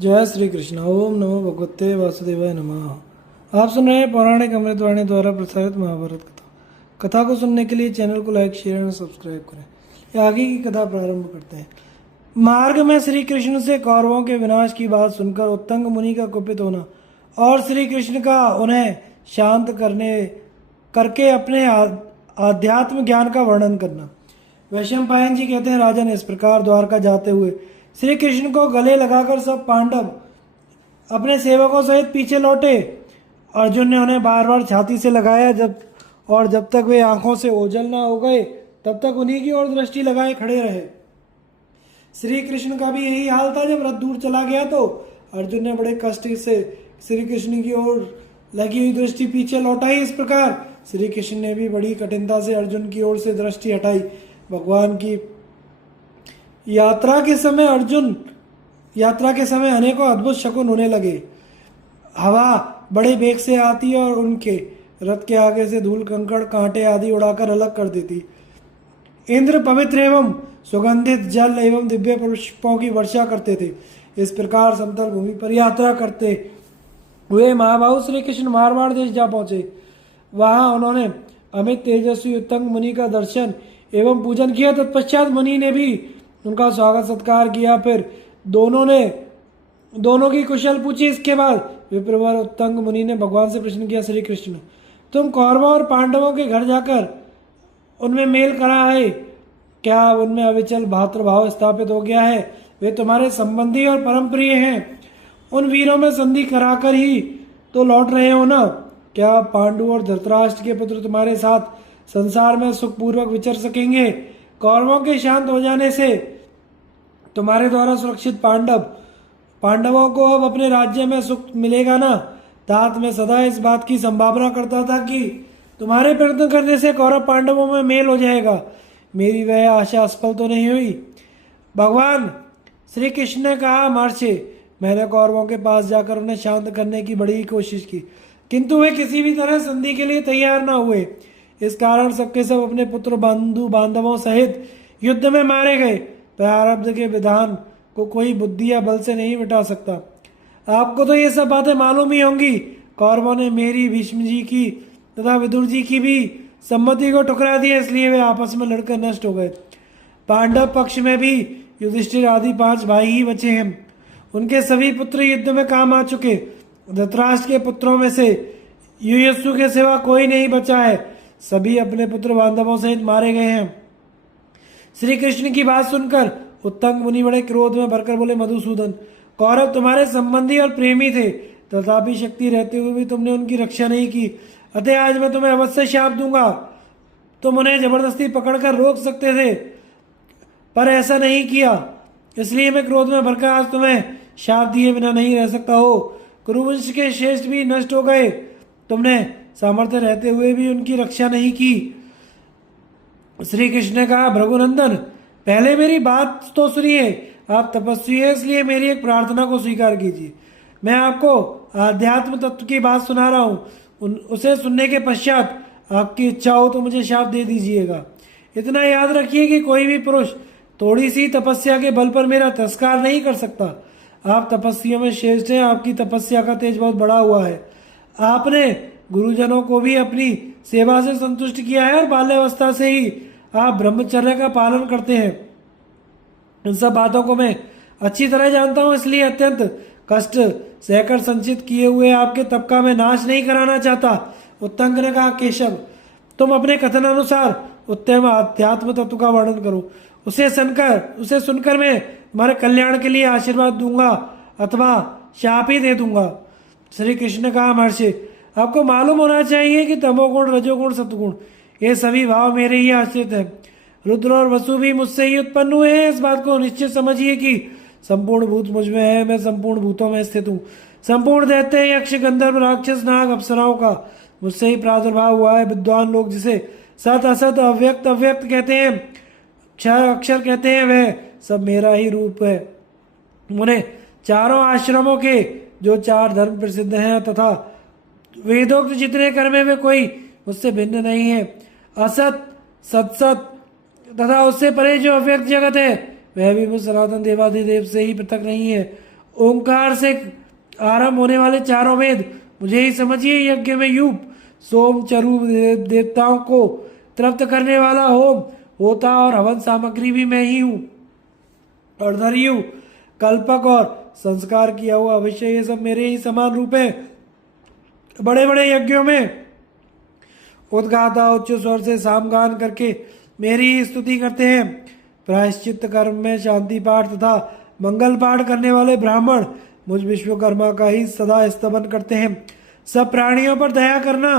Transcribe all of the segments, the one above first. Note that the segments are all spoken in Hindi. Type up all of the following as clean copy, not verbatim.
जय श्री कृष्ण। ओम नमो भगवते वासुदेवाय नमः। आप सुन रहे हैं पौराणिक अमृतवाणी द्वारा प्रसारित महाभारत कथा। कथा को सुनने के लिए चैनल को लाइक शेयर और सब्सक्राइब करें। ये आगे की कथा प्रारंभ करते हैं। मार्ग में श्री कृष्ण से कौरवों के विनाश की बात सुनकर उत्तंग मुनि का कुपित होना और श्री कृष्ण का उन्हें शांत करके अपने आध्यात्म ज्ञान का वर्णन करना। वैशंपायन जी कहते हैं, राजन, इस प्रकार द्वारका जाते हुए श्री कृष्ण को गले लगाकर सब पांडव अपने सेवकों सहित पीछे लौटे। अर्जुन ने उन्हें बार बार छाती से लगाया जब तक वे आंखों से ओझल ना हो गए तब तक उन्हीं की ओर दृष्टि लगाए खड़े रहे। श्री कृष्ण का भी यही हाल था। जब रथ दूर चला गया तो अर्जुन ने बड़े कष्ट से श्री कृष्ण की ओर लगी हुई दृष्टि पीछे लौटाई। इस प्रकार श्री कृष्ण ने भी बड़ी कठिनता से अर्जुन की ओर से दृष्टि हटाई। भगवान की यात्रा के समय अनेकों अद्भुत शकुन होने लगे। हवा बड़े वेग से आती और उनके रथ के आगे से धूल कंकड़ कांटे आदि उड़ाकर अलग कर देती। इंद्र पवित्र एवं सुगंधित जल एवं दिव्य पुष्पों की वर्षा करते थे। इस प्रकार समतल भूमि पर यात्रा करते हुए महाबाहु श्री कृष्ण मारवाड़ देश जा पहुंचे। वहां उन्होंने अमित तेजस्वी उत्तंग मुनि का दर्शन एवं पूजन किया। तत्पश्चात मुनि ने भी उनका स्वागत सत्कार किया। फिर दोनों की कुशल पूछी। इसके बाद विप्रवर उत्तंग मुनि ने भगवान से प्रश्न किया, श्री कृष्ण, तुम कौरवों और पांडवों के घर जाकर उनमें मेल करा है क्या? उनमें अविचल भातृभाव स्थापित हो गया है? वे तुम्हारे संबंधी और परम प्रिय हैं। उन वीरों में संधि कराकर ही तो लौट रहे हो ना? क्या पांडु और धृतराष्ट्र के पुत्र तुम्हारे साथ संसार में सुखपूर्वक विचर सकेंगे? कौरवों के शांत हो जाने से तुम्हारे द्वारा सुरक्षित पांडवों को अब अपने राज्य में सुख मिलेगा ना? तात मैं सदा इस बात की संभावना करता था कि तुम्हारे प्रयत्न करने से कौरव पांडवों में मेल हो जाएगा। मेरी वह आशा असफल तो नहीं हुई। भगवान श्री कृष्ण ने कहा, महर्षि, मैंने कौरवों के पास जाकर उन्हें शांत करने की बड़ी कोशिश की, किंतु वे किसी भी तरह संधि के लिए तैयार न हुए। इस कारण सबके सब अपने पुत्र बंधु बांधवों सहित युद्ध में मारे गए। प्रारब्ध के विधान को कोई बुद्धि या बल से नहीं मिटा सकता। आपको तो ये सब बातें मालूम ही होंगी। कौरवों ने मेरी, भीष्म जी की तथा विदुर जी की भी सम्मति को ठुकरा दिया, इसलिए वे आपस में लड़कर नष्ट हो गए। पांडव पक्ष में भी युधिष्ठिर आदि 5 भाई ही बचे हैं। उनके सभी पुत्र युद्ध में काम आ चुके। धृतराष्ट्र के पुत्रों में से युयुत्सु के सिवा कोई नहीं बचा है। सभी अपने पुत्र बांधवों सहित मारे गए हैं। श्री कृष्ण की बात सुनकर उत्तंग मुनि बड़े क्रोध में भरकर बोले, मधुसूदन, कौरव तुम्हारे संबंधी और प्रेमी थे, तथापि शक्ति रहते हुए भी तुमने उनकी रक्षा नहीं की। अतः आज मैं तुम्हें अवश्य शाप दूंगा। तुम उन्हें जबरदस्ती पकड़कर रोक सकते थे, पर ऐसा नहीं किया, इसलिए मैं क्रोध में भरकर आज तुम्हें शाप दिए बिना नहीं रह सकता हो। कुरुवंश के श्रेष्ठ भी नष्ट हो गए। तुमने सामर्थ्य रहते हुए भी उनकी रक्षा नहीं की। श्री कृष्ण ने कहा, भृगुनंदन, पहले मेरी बात तो सुनिए। आप तपस्वी हैं, इसलिए मेरी एक प्रार्थना को स्वीकार कीजिए। मैं आपको आध्यात्म तत्व की बात सुना रहा हूँ। उसे सुनने के पश्चात आपकी इच्छा हो तो मुझे शाप दे दीजिएगा। इतना याद रखिए कि कोई भी पुरुष थोड़ी सी तपस्या के बल पर मेरा तिरस्कार नहीं कर सकता। आप तपस्वियों में श्रेष्ठ हैं। आपकी तपस्या का तेज बहुत बड़ा हुआ है। आपने गुरुजनों को भी अपनी सेवा से संतुष्ट किया है और बाल्यावस्था से ही आप ब्रह्मचर्य का पालन करते हैं। इन सब बातों को मैं अच्छी तरह जानता हूं, इसलिए अत्यंत कष्ट सहकर संचित किए हुए आपके तप का मैं नाश नहीं कराना चाहता। उत्तंग ने कहा, केशव, तुम अपने कथन अनुसार उत्तम अध्यात्म तत्व का वर्णन करो। उसे सुनकर मैं तुम्हारे कल्याण के लिए आशीर्वाद दूंगा अथवा शाप ही दे दूंगा। श्री कृष्ण ने कहा, महर्षि, आपको मालूम होना चाहिए कि तमोगुण, रजोगुण, सत्गुण ये सभी भाव मेरे ही आश्रित हैं। रुद्र और वसु भी मुझसे ही उत्पन्न हुए हैं। इस बात को निश्चित समझिए कि संपूर्ण भूत मुझ में है। मैं संपूर्ण भूतों में स्थित हूँ। संपूर्ण दैत्य, यक्ष, गंधर्व, राक्षस, नाग, अप्सराओं का मुझसे ही प्रादुर्भाव हुआ है। विद्वान लोग जिसे सत, असत, अव्यक्त अव्यक्त कहते हैं, क्षर अक्षर कहते हैं, वह सब मेरा ही रूप है। उन्हें चारों आश्रमों के जो 4 धर्म प्रसिद्ध हैं तथा वेदोक्त जितने कर्म है वे कोई मुझसे भिन्न नहीं है। असत, सत्सत तथा उससे परे जो अव्यक्त जगत है वह भी मुझ सनातन देवाधिदेव से ही पृथक नहीं है। ओंकार से आरंभ होने वाले चारों वेद मुझे ही समझिए। यज्ञ में यूप सोम चरु देवताओं को तृप्त करने वाला होम होता और हवन सामग्री भी मैं ही हूँ और धरियु कल्पक और संस्कार किया हुआ अवश्य ये सब मेरे ही समान रूप है। बड़े बड़े यज्ञों में उद्गाता उच्च स्वर से सामगान करके मेरी ही स्तुति करते हैं। प्रायश्चित कर्म में शांति पाठ तथा मंगल पाठ करने वाले ब्राह्मण मुझ विश्वकर्मा का ही सदा स्तवन करते हैं। सब प्राणियों पर दया करना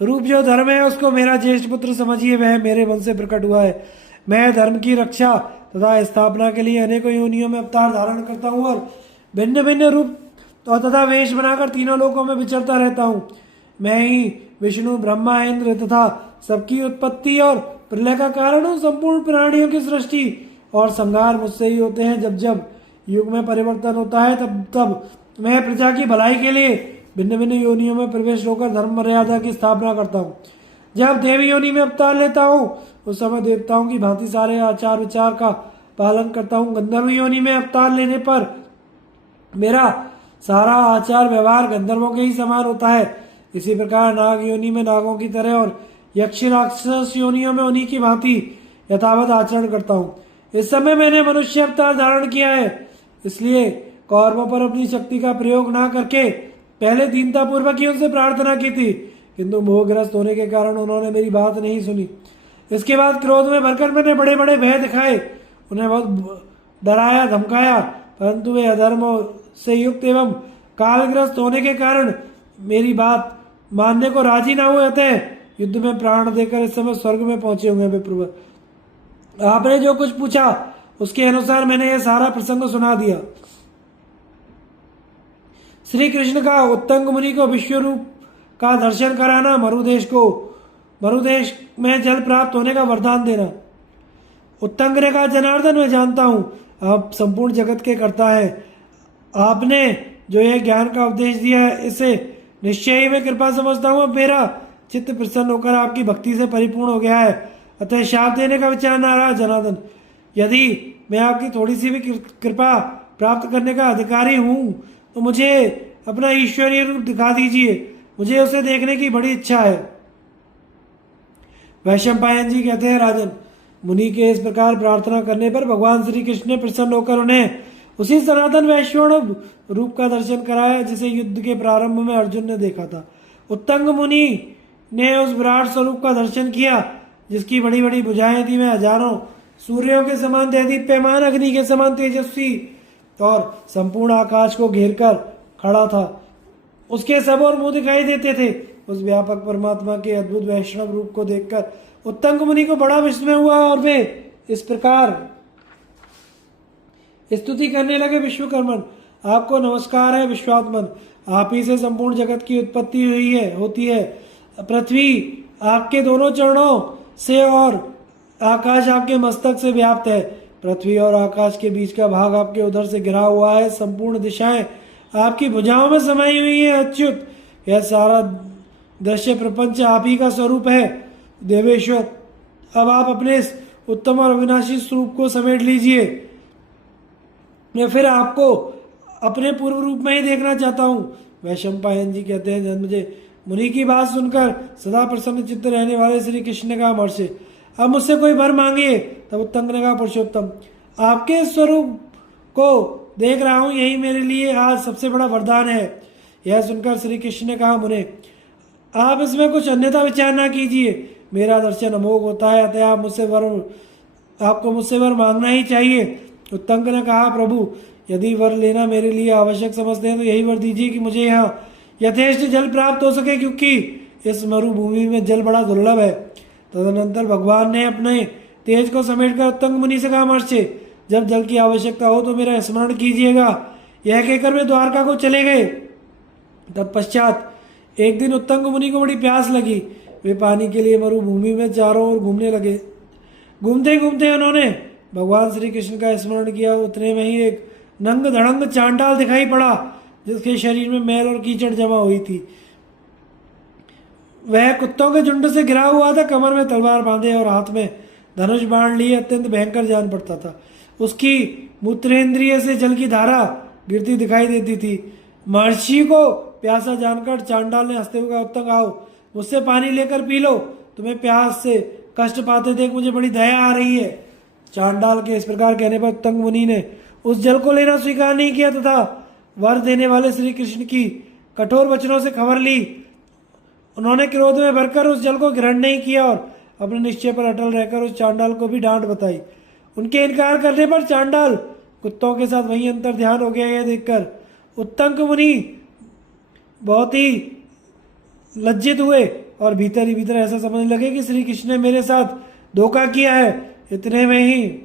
रूप जो धर्म है उसको मेरा ज्येष्ठ पुत्र समझिए, वह मेरे मन से प्रकट हुआ है। मैं धर्म की रक्षा तथा स्थापना के लिए अनेकों योनियों में अवतार धारण करता हूँ और भिन्न भिन्न रूप और तथा वेश बनाकर तीनों लोकों में विचरता रहता हूँ। मैं ही विष्णु ब्रह्मा इंद्र तथा सबकी उत्पत्ति और प्रलय का कारण हूँ। संपूर्ण प्राणियों की सृष्टि और संहार मुझसे ही होते हैं। जब जब युग में परिवर्तन होता है तब तब मैं प्रजा की भलाई के लिए भिन्न भिन्न योनियों में प्रवेश होकर धर्म मर्यादा की स्थापना करता हूँ। जब देवी योनि में अवतार लेता हूँ उस समय देवताओं की भांति सारे आचार विचार का पालन करता हूँ। गंधर्व योनि में अवतार लेने पर मेरा सारा आचार व्यवहार गंधर्वों के ही समान होता है। इसी प्रकार नाग योनि में नागों की तरह और यक्ष राक्षस योनियों में उन्हीं की भांति यथावत आचरण करता हूँ। इस समय मैंने मनुष्य अवतार धारण किया है, इसलिए कौरवों पर अपनी शक्ति का प्रयोग ना करके पहले दीनता पूर्वक ही उनसे प्रार्थना की थी, किंतु मोहग्रस्त होने के कारण उन्होंने मेरी बात नहीं सुनी। इसके बाद क्रोध में भरकर मैंने बड़े बड़े भय दिखाए, उन्हें बहुत डराया धमकाया, परंतु वे अधर्म से युक्त एवं कालग्रस्त होने के कारण मेरी बात मानने को राजी ना हुए, अतः युद्ध में प्राण देकर इस समय स्वर्ग में पहुंचे हुए विप्रवर। आपने जो कुछ पूछा उसके अनुसार मैंने यह सारा प्रसंग सुना दिया। श्री कृष्ण का उत्तंग मुनि को विश्व रूप का दर्शन कराना, मरुदेश में जल प्राप्त होने का वरदान देना। उत्तंग ने कहा, जनार्दन मैं जानता हूँ आप संपूर्ण जगत के कर्ता है। आपने जो यह ज्ञान का उपदेश दिया है इसे निश्चय ही मैं कृपा समझता हूँ। अब मेरा चित्त प्रसन्न होकर आपकी भक्ति से परिपूर्ण हो गया है, अतः शाप देने का विचार ना रहा। जनार्दन, यदि मैं आपकी थोड़ी सी भी कृपा प्राप्त करने का अधिकारी हूँ तो मुझे अपना ईश्वरीय रूप दिखा दीजिए, मुझे उसे देखने की बड़ी इच्छा है। वैशंपायन जी कहते हैं, राजन, मुनि के इस प्रकार प्रार्थना करने पर भगवान श्री कृष्ण ने प्रसन्न होकर उन्हें उसी सनातन वैश्वण रूप का दर्शन कराया जिसे युद्ध के प्रारंभ में अर्जुन ने देखा था। उत्तंग मुनि ने उस विराट स्वरूप का दर्शन किया जिसकी बड़ी बड़ी भुजाएं थी। मैं हजारों सूर्यों के समान देदीप्यमान, अग्नि के समान तेजस्वी और संपूर्ण आकाश को घेर कर खड़ा था। उसके सब और मुंह दिखाई देते थे। उस व्यापक परमात्मा के अद्भुत वैष्णव रूप को देखकर उत्तंग मुनि को बड़ा विस्मय हुआ और वे इस प्रकार स्तुति करने लगे, विश्वकर्मन, आपको नमस्कार है। विश्वात्मन, आप ही से संपूर्ण जगत की उत्पत्ति होती है। पृथ्वी आपके दोनों चरणों से और आकाश आपके मस्तक से व्याप्त है। पृथ्वी और आकाश के बीच का भाग आपके उधर से घिरा हुआ है। संपूर्ण दिशाएं आपकी भुजाओं में समाई हुई है। अच्युत, यह सारा दृश्य प्रपंच आप ही का स्वरूप है। देवेश्वर, अब आप अपने इस उत्तम और अविनाशी स्वरूप को समेट लीजिए। मैं फिर आपको अपने पूर्व रूप में ही देखना चाहता हूँ। वैशंपायन जी कहते हैं, जब मुझे मुनि की बात सुनकर सदा प्रसन्न चित्त रहने वाले श्री कृष्ण ने कहा, महर्षि, अब मुझसे कोई वर मांगिए। तब उत्तंग ने कहा, पुरुषोत्तम, आपके स्वरूप को देख रहा हूँ, यही मेरे लिए आज सबसे बड़ा वरदान है। यह सुनकर श्री कृष्ण ने कहा, मुने, आप इसमें कुछ अन्यथा विचार ना कीजिए। मेरा दर्शन अमोघ होता है, अतः आपको मुझसे वर मांगना ही चाहिए। उत्तंग ने कहा, प्रभु, यदि वर लेना मेरे लिए आवश्यक समझते हैं तो यही वर दीजिए कि मुझे यहाँ यथेष्ट जल प्राप्त हो सके, क्योंकि इस मरुभूमि में जल बड़ा दुर्लभ है। तदनंतर भगवान ने अपने तेज को समेटकर उत्तंग मुनि से कहा, महर्षि, जब जल की आवश्यकता हो तो मेरा स्मरण कीजिएगा। यह कहकर वे द्वारका को चले गए। तत्पश्चात एक दिन उत्तंग मुनि को बड़ी प्यास लगी। वे पानी के लिए मरुभूमि में चारों ओर घूमने लगे। घूमते घूमते उन्होंने भगवान श्री कृष्ण का स्मरण किया। उतने में ही एक नंग धड़ंग चांडाल दिखाई पड़ा जिसके शरीर में मैल और कीचड़ जमा हुई थी। वह कुत्तों के झुंड से घिरा हुआ था, कमर में तलवार बांधे और हाथ में धनुष बाण लिए अत्यंत भयंकर जान पड़ता था। उसकी मूत्रेंद्रिय से जल की धारा गिरती दिखाई देती थी। महर्षि को प्यासा जानकर चांडाल ने हंसते हुए कहा, उत्तंग आओ, मुझसे पानी लेकर पी लो, तुम्हें प्यास से कष्ट पाते देख मुझे बड़ी दया आ रही है। चांडाल के इस प्रकार कहने पर उत्तंग मुनि ने उस जल को लेना स्वीकार नहीं किया तथा वर देने वाले श्री कृष्ण की कठोर वचनों से खबर ली। उन्होंने क्रोध में भरकर उस जल को ग्रहण नहीं किया और अपने निश्चय पर अटल रहकर उस चांडाल को भी डांट बताई। उनके इनकार करने पर चांडाल कुत्तों के साथ वहीं अंतर ध्यान हो गया। यह देखकर उत्तंग मुनि बहुत ही लज्जित हुए और भीतर ही भीतर ऐसा समझने लगे कि श्री कृष्ण ने मेरे साथ धोखा किया है। इतने में ही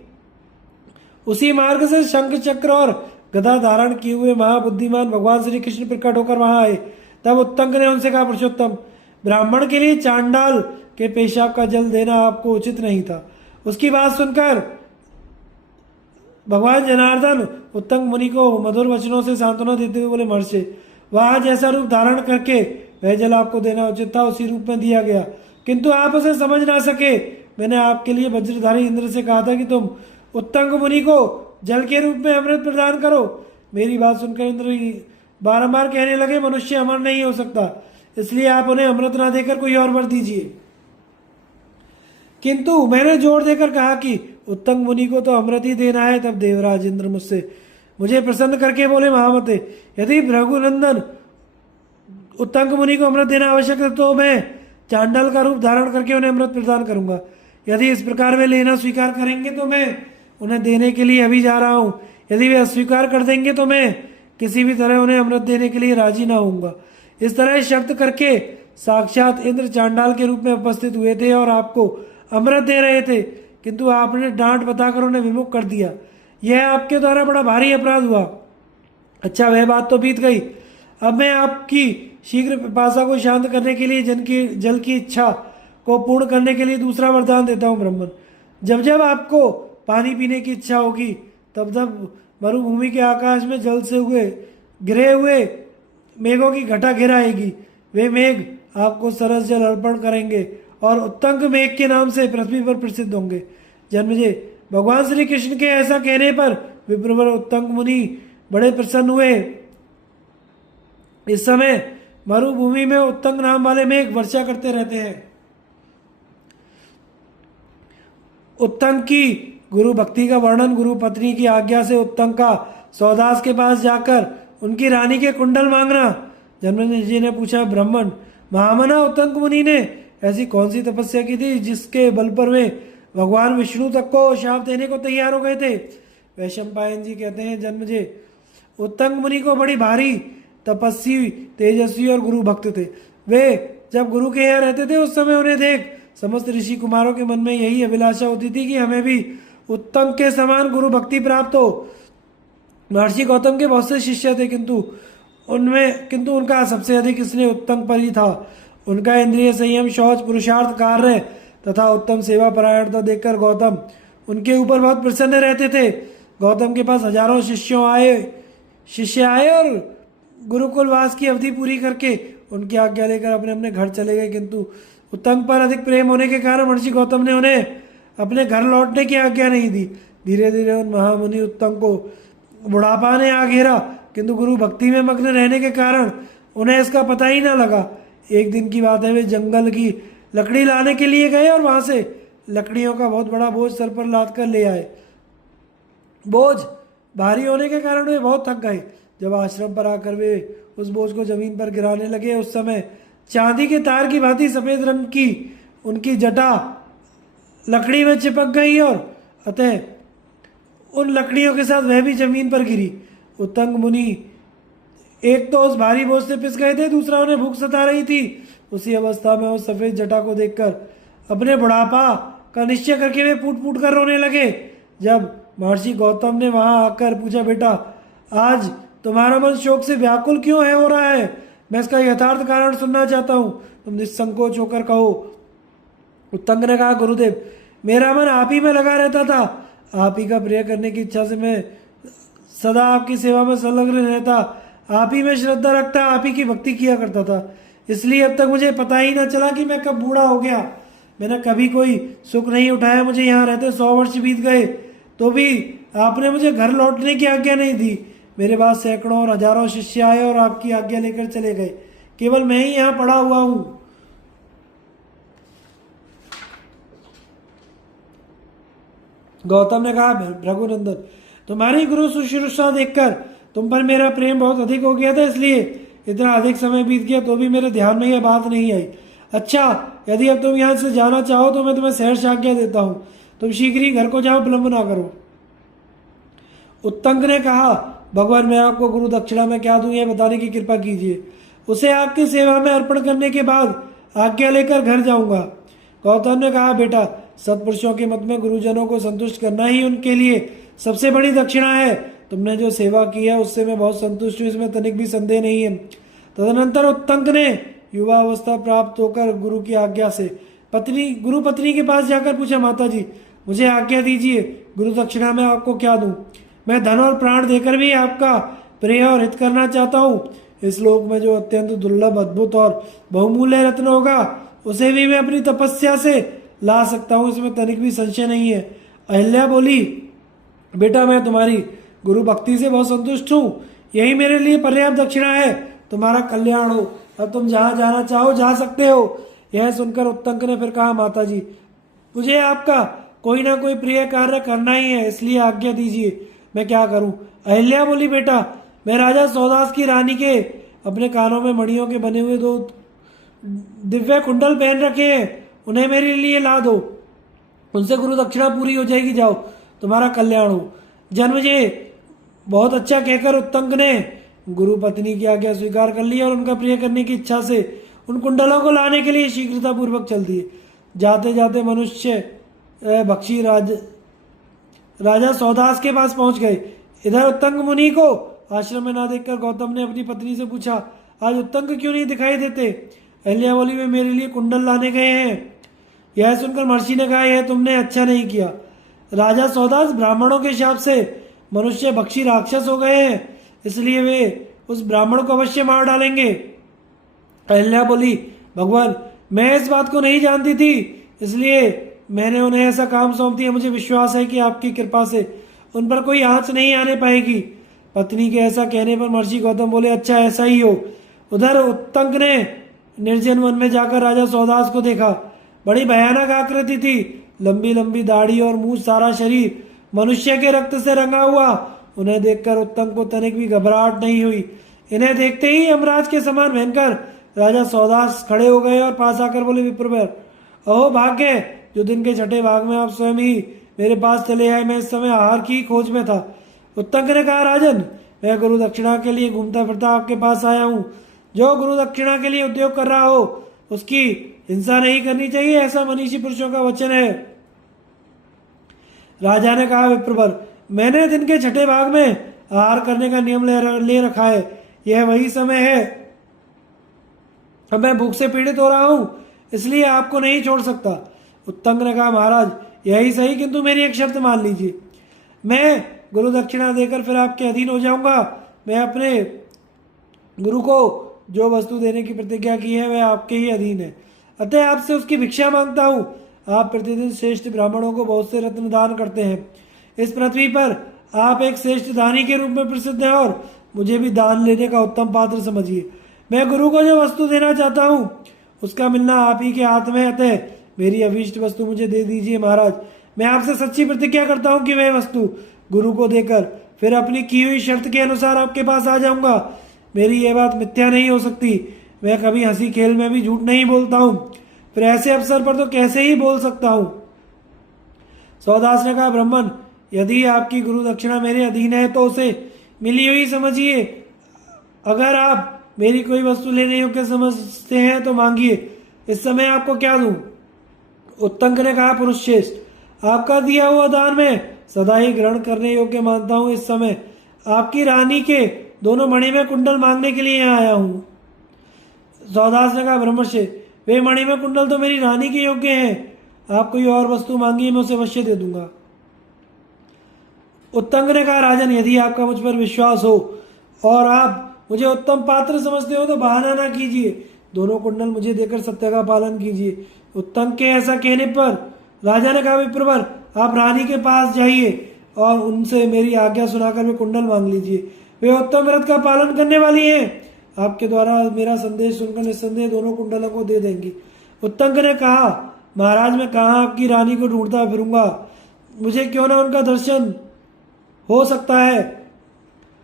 उसी मार्ग से शंख चक्र और गदा धारण किए हुए महाबुद्धिमान भगवान श्री कृष्ण प्रकट होकर वहां आए। तब उत्तंग ने उनसे कहा, पुरुषोत्तम, ब्राह्मण के लिए चांडाल के पेशाब का जल देना आपको उचित नहीं था। उसकी बात सुनकर भगवान जनार्दन उत्तंग मुनि को मधुर वचनों से सांत्वना देते हुए बोले, महर्षि, वह जैसा रूप धारण करके वह जल आपको देना उचित था, उसी रूप में दिया गया, किंतु आप उसे समझ ना सके। मैंने आपके लिए वज्रधारी इंद्र से कहा था कि तुम उत्तंग मुनि को जल के रूप में अमृत प्रदान करो। मेरी बात सुनकर इंद्र बारंबार कहने लगे, मनुष्य अमर नहीं हो सकता, इसलिए आप उन्हें अमृत ना देकर कोई और वर दीजिए। किंतु मैंने जोर देकर कहा कि उत्तंग मुनि को तो अमृत ही देना है। तब देवराज इंद्र मुझे प्रसन्न करके बोले, महामते, यदि रघुनंदन उत्तंग मुनि को अमृत देना आवश्यक है तो मैं चांडाल का रूप धारण करके उन्हें अमृत प्रदान करूंगा। यदि इस प्रकार वे लेना स्वीकार करेंगे तो मैं उन्हें देने के लिए अभी जा रहा हूं। यदि वे अस्वीकार कर देंगे तो मैं किसी भी तरह उन्हें अमृत देने के लिए राजी ना होऊंगा। इस तरह शर्त करके साक्षात इंद्र चांडाल के रूप में उपस्थित हुए थे और आपको अमृत दे रहे थे, किंतु आपने डांट बताकर उन्हें विमुख कर दिया। यह आपके द्वारा बड़ा भारी अपराध हुआ। अच्छा, वह बात तो बीत गई। अब मैं आपकी शीघ्र पिपासा को शांत करने के लिए जल की इच्छा को पूर्ण करने के लिए दूसरा वरदान देता हूँ। ब्राह्मण, जब जब आपको पानी पीने की इच्छा होगी तब तब मरुभूमि के आकाश में जल से गिरे हुए मेघों की घटा गिराएगी। वे मेघ आपको सरस जल अर्पण करेंगे और उत्तंग मेघ के नाम से पृथ्वी पर प्रसिद्ध होंगे। जन्मजय, भगवान श्री कृष्ण के ऐसा कहने पर विप्रवर उत्तंग मुनि बड़े प्रसन्न हुए। इस समय मरुभूमि में उत्तंग नाम वाले मेघ वर्षा करते रहते हैं। उत्तंग की गुरु भक्ति का वर्णन गुरु पत्नी की आज्ञा से उत्तंग का सौदास के पास जाकर उनकी रानी के कुंडल मांगना। जन्मजय जी ने पूछा, ब्राह्मण, महामना उत्तंग मुनि ने ऐसी कौन सी तपस्या की थी जिसके बल पर वे भगवान विष्णु तक को शाप देने को तैयार हो गए थे? वैशंपायन जी कहते हैं, जन्मजय, उत्तंग मुनि को बड़ी भारी तपस्वी, तेजस्वी और गुरु भक्त थे। वे जब गुरु के यहाँ रहते थे उस समय उन्हें देख समस्त ऋषि कुमारों के मन में यही अभिलाषा होती थी कि हमें भी उत्तंग के समान गुरु भक्ति प्राप्त हो। महर्षि गौतम के बहुत से शिष्य थे, किंतु उनका सबसे अधिक स्नेह उत्तंग पर ही था। उनका इंद्रिय संयम, शौच, पुरुषार्थ, कार्य तथा उत्तम सेवा परायणता देखकर गौतम उनके ऊपर बहुत प्रसन्न रहते थे। गौतम के पास हजारों शिष्य आए और गुरुकुल वास की अवधि पूरी करके उनकी आज्ञा लेकर अपने अपने घर चले गए, किंतु उत्तंग पर अधिक प्रेम होने के कारण महर्षि गौतम ने उन्हें अपने घर लौटने की आज्ञा नहीं दी। धीरे धीरे उन महामुनि उत्तंग को बुढ़ापा ने आ घेरा, किंतु गुरु भक्ति में मग्न रहने के कारण उन्हें इसका पता ही ना लगा। एक दिन की बात है, वे जंगल की लकड़ी लाने के लिए गए और वहां से लकड़ियों का बहुत बड़ा बोझ सर पर लाद कर ले आए। बोझ भारी होने के कारण वे बहुत थक गए। जब आश्रम पर आकर वे उस बोझ को जमीन पर गिराने लगे, उस समय चांदी के तार की भांति सफेद रंग की उनकी जटा लकड़ी में चिपक गई और अतः उन लकड़ियों के साथ वह भी जमीन पर गिरी। उत्तंग मुनि एक तो उस भारी बोझ से पिस गए थे, दूसरा उन्हें भूख सता रही थी। उसी अवस्था में उस सफेद जटा को देखकर अपने बुढ़ापा का निश्चय करके वे फूट फूट कर रोने लगे। जब महर्षि गौतम ने वहां आकर पूछा, बेटा, आज तुम्हारा मन शोक से व्याकुल क्यों है हो रहा है? मैं इसका यथार्थ कारण सुनना चाहता हूँ, तुम निसंकोच होकर कहो। उत्तंग ने कहा, गुरुदेव, मेरा मन आप ही में लगा रहता था। आप ही का प्रिय करने की इच्छा से मैं सदा आपकी सेवा में संलग्न रहता, आप ही में श्रद्धा रखता, आप ही की भक्ति किया करता था। इसलिए अब तक मुझे पता ही ना चला कि मैं कब बूढ़ा हो गया। मैंने कभी कोई सुख नहीं उठाया। मुझे यहाँ रहते 100 वर्ष बीत गए तो भी आपने मुझे घर लौटने की आज्ञा नहीं दी। मेरे बाद सैकड़ों और हजारों शिष्य आए और आपकी आज्ञा लेकर चले गए, केवल मैं ही यहाँ पड़ा हुआ हूँ। गौतम ने कहा, भृगुनंदन, तुम्हारी गुरु शुश्रूषा देखकर तुम पर मेरा प्रेम बहुत अधिक हो गया था, इसलिए इतना अधिक समय बीत गया तो भी मेरे ध्यान में यह बात नहीं आई। अच्छा, यदि अब तुम यहाँ से जाना चाहो तो मैं तुम्हें सहर्ष आज्ञा देता हूँ। तुम शीघ्र ही घर को जाओ, विलंब ना करो। उत्तंक ने कहा, भगवान, मैं आपको गुरु दक्षिणा में क्या दूं यह बताने की कृपा कीजिए। उसे आपकी सेवा में अर्पण करने के बाद आज्ञा लेकर घर जाऊंगा। गौतम ने कहा, बेटा, सत्पुरुषों के मत में गुरुजनों को संतुष्ट करना ही उनके लिए सबसे बड़ी दक्षिणा है। तुमने जो सेवा की है उससे मैं बहुत संतुष्ट हूँ, इसमें तनिक भी संदेह नहीं है। तदनंतर उत्तंक ने युवा अवस्था प्राप्त होकर गुरु की आज्ञा से गुरु पत्नी के पास जाकर पूछा, माता जी, मुझे आज्ञा दीजिए, गुरु दक्षिणा में आपको क्या दूं? मैं धन और प्राण देकर भी आपका प्रिय और हित करना चाहता हूँ। इस लोक में जो अत्यंत दुर्लभ, अद्भुत और बहुमूल्य रत्न होगा उसे भी मैं अपनी तपस्या से ला सकता हूँ, इसमें तनिक भी संशय नहीं है। अहिल्या बोली, बेटा, मैं तुम्हारी गुरु भक्ति से बहुत संतुष्ट हूँ, यही मेरे लिए पर्याप्त दक्षिणा है। तुम्हारा कल्याण हो, अब तुम जहाँ जाना चाहो जा सकते हो। यह सुनकर उत्तंक ने फिर कहा, माता जी, मुझे आपका कोई ना कोई प्रिय कार्य करना ही है, इसलिए आज्ञा दीजिए, मैं क्या करूं? अहिल्या बोली, बेटा, मैं राजा सौदास की रानी के अपने कानों में मणियों के बने हुए 2 दिव्य कुंडल पहन रखे हैं, उन्हें मेरे लिए ला दो, उनसे गुरु दक्षिणा पूरी हो जाएगी, जाओ, तुम्हारा कल्याण हो। जन्मेजय बहुत अच्छा कहकर उत्तंक ने गुरु पत्नी की आज्ञा स्वीकार कर ली और उनका प्रिय करने की इच्छा से उन कुंडलों को लाने के लिए शीघ्रता पूर्वक चल दिए। जाते जाते मनुष्य बख्शी राजा सौदास के पास पहुंच गए। इधर उत्तंक मुनि को आश्रम में ना देखकर गौतम ने अपनी पत्नी से पूछा, आज उत्तंक क्यों नहीं दिखाई देते? अहिल्या बोली, वे मेरे लिए कुंडल लाने गए हैं। यह सुनकर महर्षि ने कहा, यह तुमने अच्छा नहीं किया। राजा सौदास ब्राह्मणों के शाप से मनुष्य बख्शी राक्षस हो गए हैं, इसलिए वे उस ब्राह्मण को अवश्य मार डालेंगे। अहिल्या बोली, भगवान, मैं इस बात को नहीं जानती थी, इसलिए मैंने उन्हें ऐसा काम सौंप दिया। मुझे विश्वास है कि आपकी कृपा से उन पर कोई आंच नहीं आने पाएगी। पत्नी के ऐसा कहने पर महर्षि गौतम बोले, अच्छा, ऐसा ही हो। उधर उत्तंक ने निर्जन वन में जाकर राजा सौदास को देखा। बड़ी भयानक आकृति थी, लंबी लंबी दाढ़ी और मुंह, सारा शरीर मनुष्य के रक्त से रंगा हुआ। उन्हें देखकर उत्तंक को तनिक भी घबराहट नहीं हुई। इन्हें देखते ही यमराज के समान भयंकर राजा सौदास खड़े हो गए और पास आकर बोले, विप्रवर, अहो भाग्य, जो दिन के छठे भाग में आप स्वयं ही मेरे पास चले आए, मैं इस समय आहार की खोज में था। उत्तंक ने कहा, राजन, मैं गुरु दक्षिणा के लिए घूमता फिरता आपके पास आया हूँ। जो गुरु दक्षिणा के लिए उद्योग कर रहा हो उसकी हिंसा नहीं करनी चाहिए, ऐसा मनीषी पुरुषों का वचन है। राजा ने कहा, विप्रवर, मैंने दिन के छठे भाग में आहार करने का नियम ले रखा है, यह वही समय है। अब मैं भूख से पीड़ित हो रहा हूं, इसलिए आपको नहीं छोड़ सकता। उत्तंक ने कहा, महाराज, यही सही, किंतु मेरी एक शर्त मान लीजिए। मैं गुरु दक्षिणा देकर फिर आपके अधीन हो जाऊंगा। मैं अपने गुरु को जो वस्तु देने की प्रतिज्ञा की है वह आपके ही अधीन है, अतः आपसे उसकी भिक्षा मांगता हूँ। आप प्रतिदिन श्रेष्ठ ब्राह्मणों को बहुत से रत्न दान करते हैं। इस पृथ्वी पर आप एक श्रेष्ठ दानी के रूप में प्रसिद्ध हैं और मुझे भी दान लेने का उत्तम पात्र समझिए। मैं गुरु को जो वस्तु देना चाहता हूँ उसका मिलना आप ही के हाथ में है, अतः मेरी अभीष्ट वस्तु मुझे दे दीजिए। महाराज, मैं आपसे सच्ची प्रतिज्ञा करता हूँ कि वह वस्तु गुरु को देकर फिर अपनी की हुई शर्त के अनुसार आपके पास आ जाऊंगा। मेरी यह बात मिथ्या नहीं हो सकती। मैं कभी हंसी खेल में भी झूठ नहीं बोलता हूँ, फिर ऐसे अवसर पर तो कैसे ही बोल सकता हूँ। सौदास ने कहा, ब्राह्मण, यदि आपकी गुरु दक्षिणा मेरे अधीन है तो उसे मिली हुई समझिए। अगर आप मेरी कोई वस्तु लेने योग्य समझते हैं तो मांगिए। इस समय आपको क्या दूं? उत्तंक ने कहा, पुरुष श्रेष्ठ, आपका दिया हुआ दान में सदा ही ग्रहण करने योग्य मानता हूं। इस समय आपकी रानी के दोनों मणि में कुंडल मांगने के लिए यहाँ आया हूँ। सौदास ने कहा, ब्रह्मर्षि, वे मणि में कुंडल तो मेरी रानी के योग्य हैं। आप कोई और वस्तु मांगिए, मैं उसे अवश्य दे दूंगा। उत्तंक ने कहा, राजन, यदि आपका मुझ पर विश्वास हो और आप मुझे उत्तम पात्र समझते हो तो बहाना ना कीजिए, दोनों कुंडल मुझे देकर सत्य का पालन कीजिए। उत्तंक के ऐसा कहने पर राजा ने कहा, विप्रवर, आप रानी के पास जाइए, और उनसे मेरी आज्ञा सुनाकर वे कुंडल मांग लीजिए। वे उत्तम व्रत का पालन करने वाली हैं, आपके द्वारा मेरा संदेश सुनकर निस्संदेह दोनों कुंडलों को दे देंगी। उत्तंक ने कहा, महाराज मैं कहाँ आपकी रानी को ढूंढता फिरूंगा, मुझे क्यों ना उनका दर्शन हो सकता है,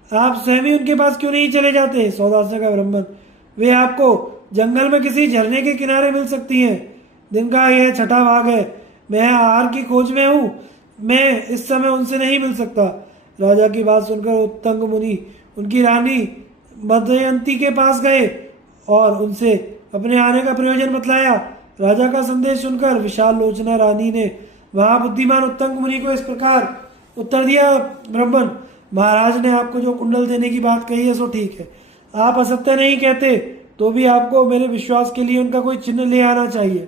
आप स्वयं ही उनके पास क्यों नहीं चले जाते। सौदास ने कहा, ब्राह्मण वे आपको जंगल में किसी झरने के किनारे मिल सकती हैं, दिन का यह छठा भाग है, मैं आहार की खोज में हूँ, मैं इस समय उनसे नहीं मिल सकता। राजा की बात सुनकर उत्तंग मुनि उनकी रानी मदयंती के पास गए और उनसे अपने आने का प्रयोजन बतलाया। राजा का संदेश सुनकर विशाल लोचना रानी ने महाबुद्धिमान उत्तंग मुनि को इस प्रकार उत्तर दिया, ब्राह्मण महाराज ने आपको जो कुंडल देने की बात कही है सो ठीक है, आप असत्य नहीं कहते, तो भी आपको मेरे विश्वास के लिए उनका कोई चिन्ह ले आना चाहिए।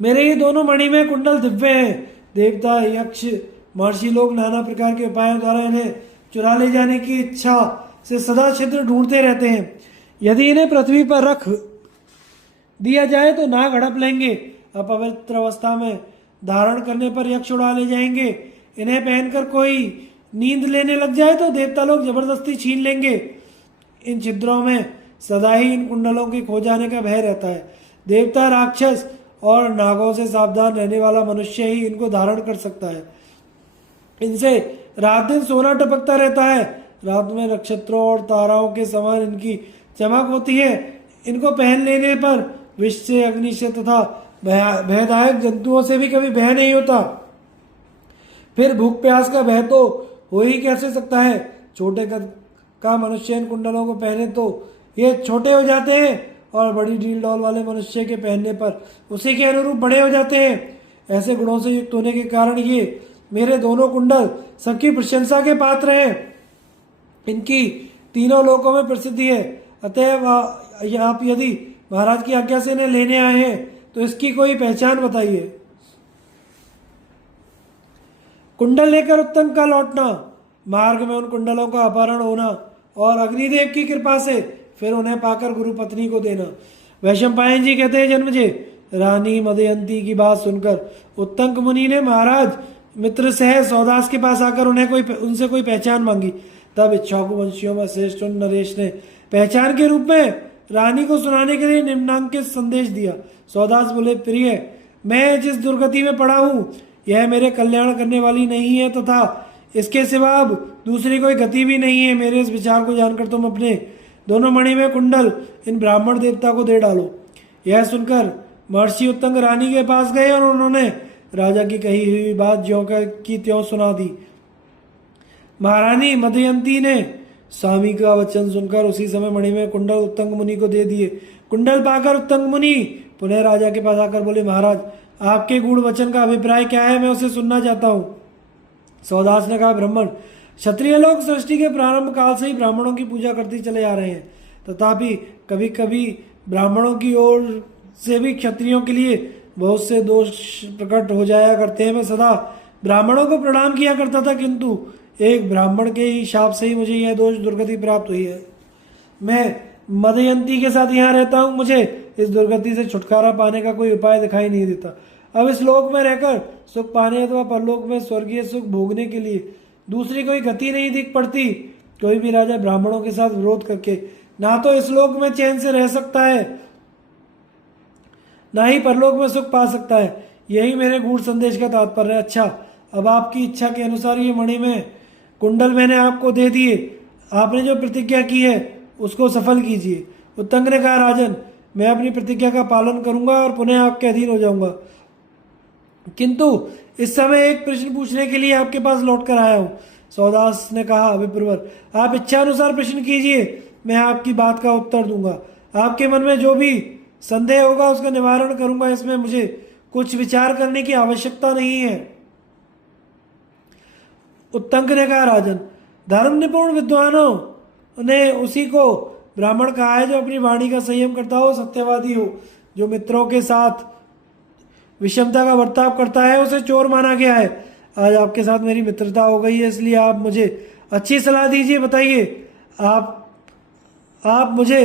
मेरे ये दोनों मणिमय कुंडल दिव्य हैं, देवता यक्ष महर्षि लोग नाना प्रकार के उपायों द्वारा इन्हें चुरा ले जाने की इच्छा से सदा छिद्र ढूंढते रहते हैं। यदि इन्हें पृथ्वी पर रख दिया जाए तो नाग हड़प लेंगे, अपवित्र अवस्था में धारण करने पर यक्ष उड़ा ले जाएंगे, इन्हें पहनकर कोई नींद लेने लग जाए तो देवता लोग जबरदस्ती छीन लेंगे। इन छिद्रों में सदा ही इन कुंडलों के खो जाने का भय रहता है। देवता राक्षस और नागों से सावधान रहने वाला मनुष्य ही इनको धारण कर सकता है। इनसे रात दिन सोना टपकता रहता है, रात में नक्षत्रों और ताराओं के समान इनकी चमक होती है। इनको पहन लेने पर विष से, अग्नि से तथा भयदायक जंतुओं से भी कभी भय नहीं होता। फिर भूख प्यास का भय तो हो ही कैसे सकता है। छोटे कद का मनुष्य इन कुंडलों को पहने तो ये छोटे हो जाते हैं और बड़ी ढील डौल वाले मनुष्य के पहनने पर उसी के अनुरूप बड़े हो जाते हैं। ऐसे गुणों से युक्त होने के कारण ये मेरे दोनों कुंडल सबकी प्रशंसा के पात्र हैं, इनकी तीनों लोकों में प्रसिद्धि है। अतएव आप यदि महाराज की आज्ञा से इन्हें लेने आए हैं तो इसकी कोई पहचान बताइए। कुंडल लेकर उत्तंक का लौटना, मार्ग में उन कुंडलों का अपहरण होना और अग्निदेव की कृपा से फिर उन्हें पाकर गुरु पत्नी को देना। वैशंपायन जी कहते हैं, जन्मजे रानी मदयंती की बात सुनकर उत्तंक मुनि ने महाराज मित्र सह सौदास के पास आकर उनसे कोई पहचान मांगी। तब इच्छाकु वंशियों में श्रेष्ठ नरेश ने पहचान के रूप में रानी को सुनाने के लिए निम्नांकित संदेश दिया। सौदास बोले, प्रिय मैं जिस दुर्गति में पड़ा हूँ यह मेरे कल्याण करने वाली नहीं है तथा इसके सिवा अब दूसरी कोई गति भी नहीं है। मेरे इस विचार को जानकर तुम अपने दोनों मणि में कुंडल इन ब्राह्मण देवता को दे डालो। यह सुनकर महर्षि उत्तंग रानी के पास गए और उन्होंने राजा की कही हुई बात ज्यों की त्यों सुना दी। महारानी मदयंती ने स्वामी का वचन सुनकर उसी समय मणि में कुंडल उत्तंग मुनि को दे दिए। कुंडल पाकर उत्तंग मुनि पुनः राजा के पास आकर बोले, महाराज आपके गूढ़ वचन का अभिप्राय क्या है, मैं उसे सुनना चाहता हूँ। सौदास ने कहा, ब्राह्मण क्षत्रिय लोग सृष्टि के प्रारंभ काल से ही ब्राह्मणों की पूजा करते चले आ रहे हैं, तथापि कभी कभी ब्राह्मणों की ओर से भी क्षत्रियों के लिए बहुत से दोष प्रकट हो जाया करते हैं। मैं सदा ब्राह्मणों को प्रणाम किया करता था, किंतु एक ब्राह्मण के ही शाप से ही मुझे यह दोष दुर्गति प्राप्त हुई है। मैं मदयंती के साथ यहाँ रहता हूँ, मुझे इस दुर्गति से छुटकारा पाने का कोई उपाय दिखाई नहीं देता। अब इस लोक में रहकर सुख पाने अथवा परलोक में स्वर्गीय सुख भोगने के लिए दूसरी कोई गति नहीं दिख पड़ती। कोई भी राजा ब्राह्मणों के साथ विरोध करके ना तो इस लोक में चैन से रह सकता है ना ही परलोक में सुख पा सकता है। यही मेरे गूढ़ संदेश का तात्पर्य है। अच्छा, अब आपकी इच्छा के अनुसार ये मणि में कुंडल मैंने आपको दे दिए, आपने जो प्रतिज्ञा की है उसको सफल कीजिए। उत्तंग ने कहा, राजन मैं अपनी प्रतिज्ञा का पालन करूंगा और पुनः आपके अधीन हो जाऊंगा, किंतु इस समय एक प्रश्न पूछने के लिए आपके पास लौट कर आया हूँ। सौदास ने कहा, विप्रवर आप इच्छा अनुसार प्रश्न कीजिए, मैं आपकी बात का उत्तर दूंगा। आपके मन में जो भी संदेह होगा उसका निवारण करूंगा, इसमें मुझे कुछ विचार करने की आवश्यकता नहीं है। उत्तंक ने कहा, राजन धर्म निपुण विद्वानों ने उसी को ब्राह्मण कहा है जो अपनी वाणी का संयम करता हो, सत्यवादी हो। जो मित्रों के साथ विषमता का बर्ताव करता है उसे चोर माना गया है। आज आपके साथ मेरी मित्रता हो गई है, इसलिए आप मुझे अच्छी सलाह दीजिए। बताइए आप मुझे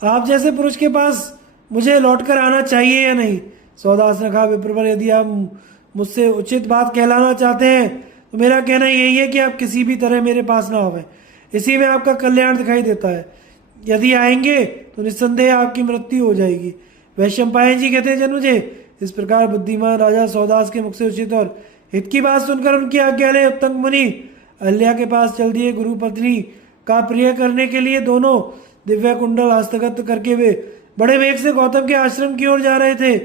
आप जैसे पुरुष के पास मुझे लौटकर आना चाहिए या नहीं। सौदास ने कहा, विप्रवर यदि आप मुझसे उचित बात कहलाना चाहते हैं तो मेरा कहना यही है कि आप किसी भी तरह मेरे पास ना आवें, इसी में आपका कल्याण दिखाई देता है। यदि आएंगे तो निस्संदेह आपकी मृत्यु हो जाएगी। वैशंपायन जी कहते हैं, जनुजे, इस प्रकार बुद्धिमान राजा सौदास के मुख से उचित और हित की बात सुनकर उनकी आज्ञा ले उत्तंग मुनि अहल्या के पास चल दिए। गुरु पत्नी का प्रिय करने के लिए दोनों दिव्य कुंडल हस्तगत करके वे बड़े वेग से गौतम के आश्रम की ओर जा रहे थे।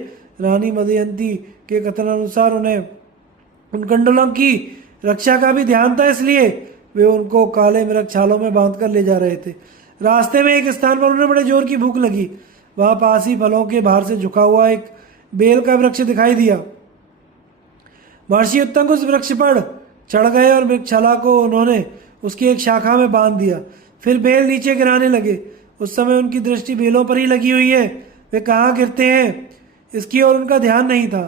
रानी मदयंती के कथनानुसार उन्हें उन कुंडलों की रक्षा का भी ध्यान था, इसलिए वे उनको काले मृग छालों में बांधकर ले जा रहे थे। रास्ते में एक स्थान पर उन्हें बड़े जोर की भूख लगी। वहां पास ही फलों के भार से झुका हुआ एक बेल का वृक्ष दिखाई दिया। महर्षि उत्तंग उस वृक्ष पर चढ़ गए और मृगछाला को उन्होंने उसकी एक शाखा में बांध दिया। फिर बेल नीचे गिराने लगे। उस समय उनकी दृष्टि बेलों पर ही लगी हुई है, वे कहाँ गिरते हैं इसकी ओर उनका ध्यान नहीं था।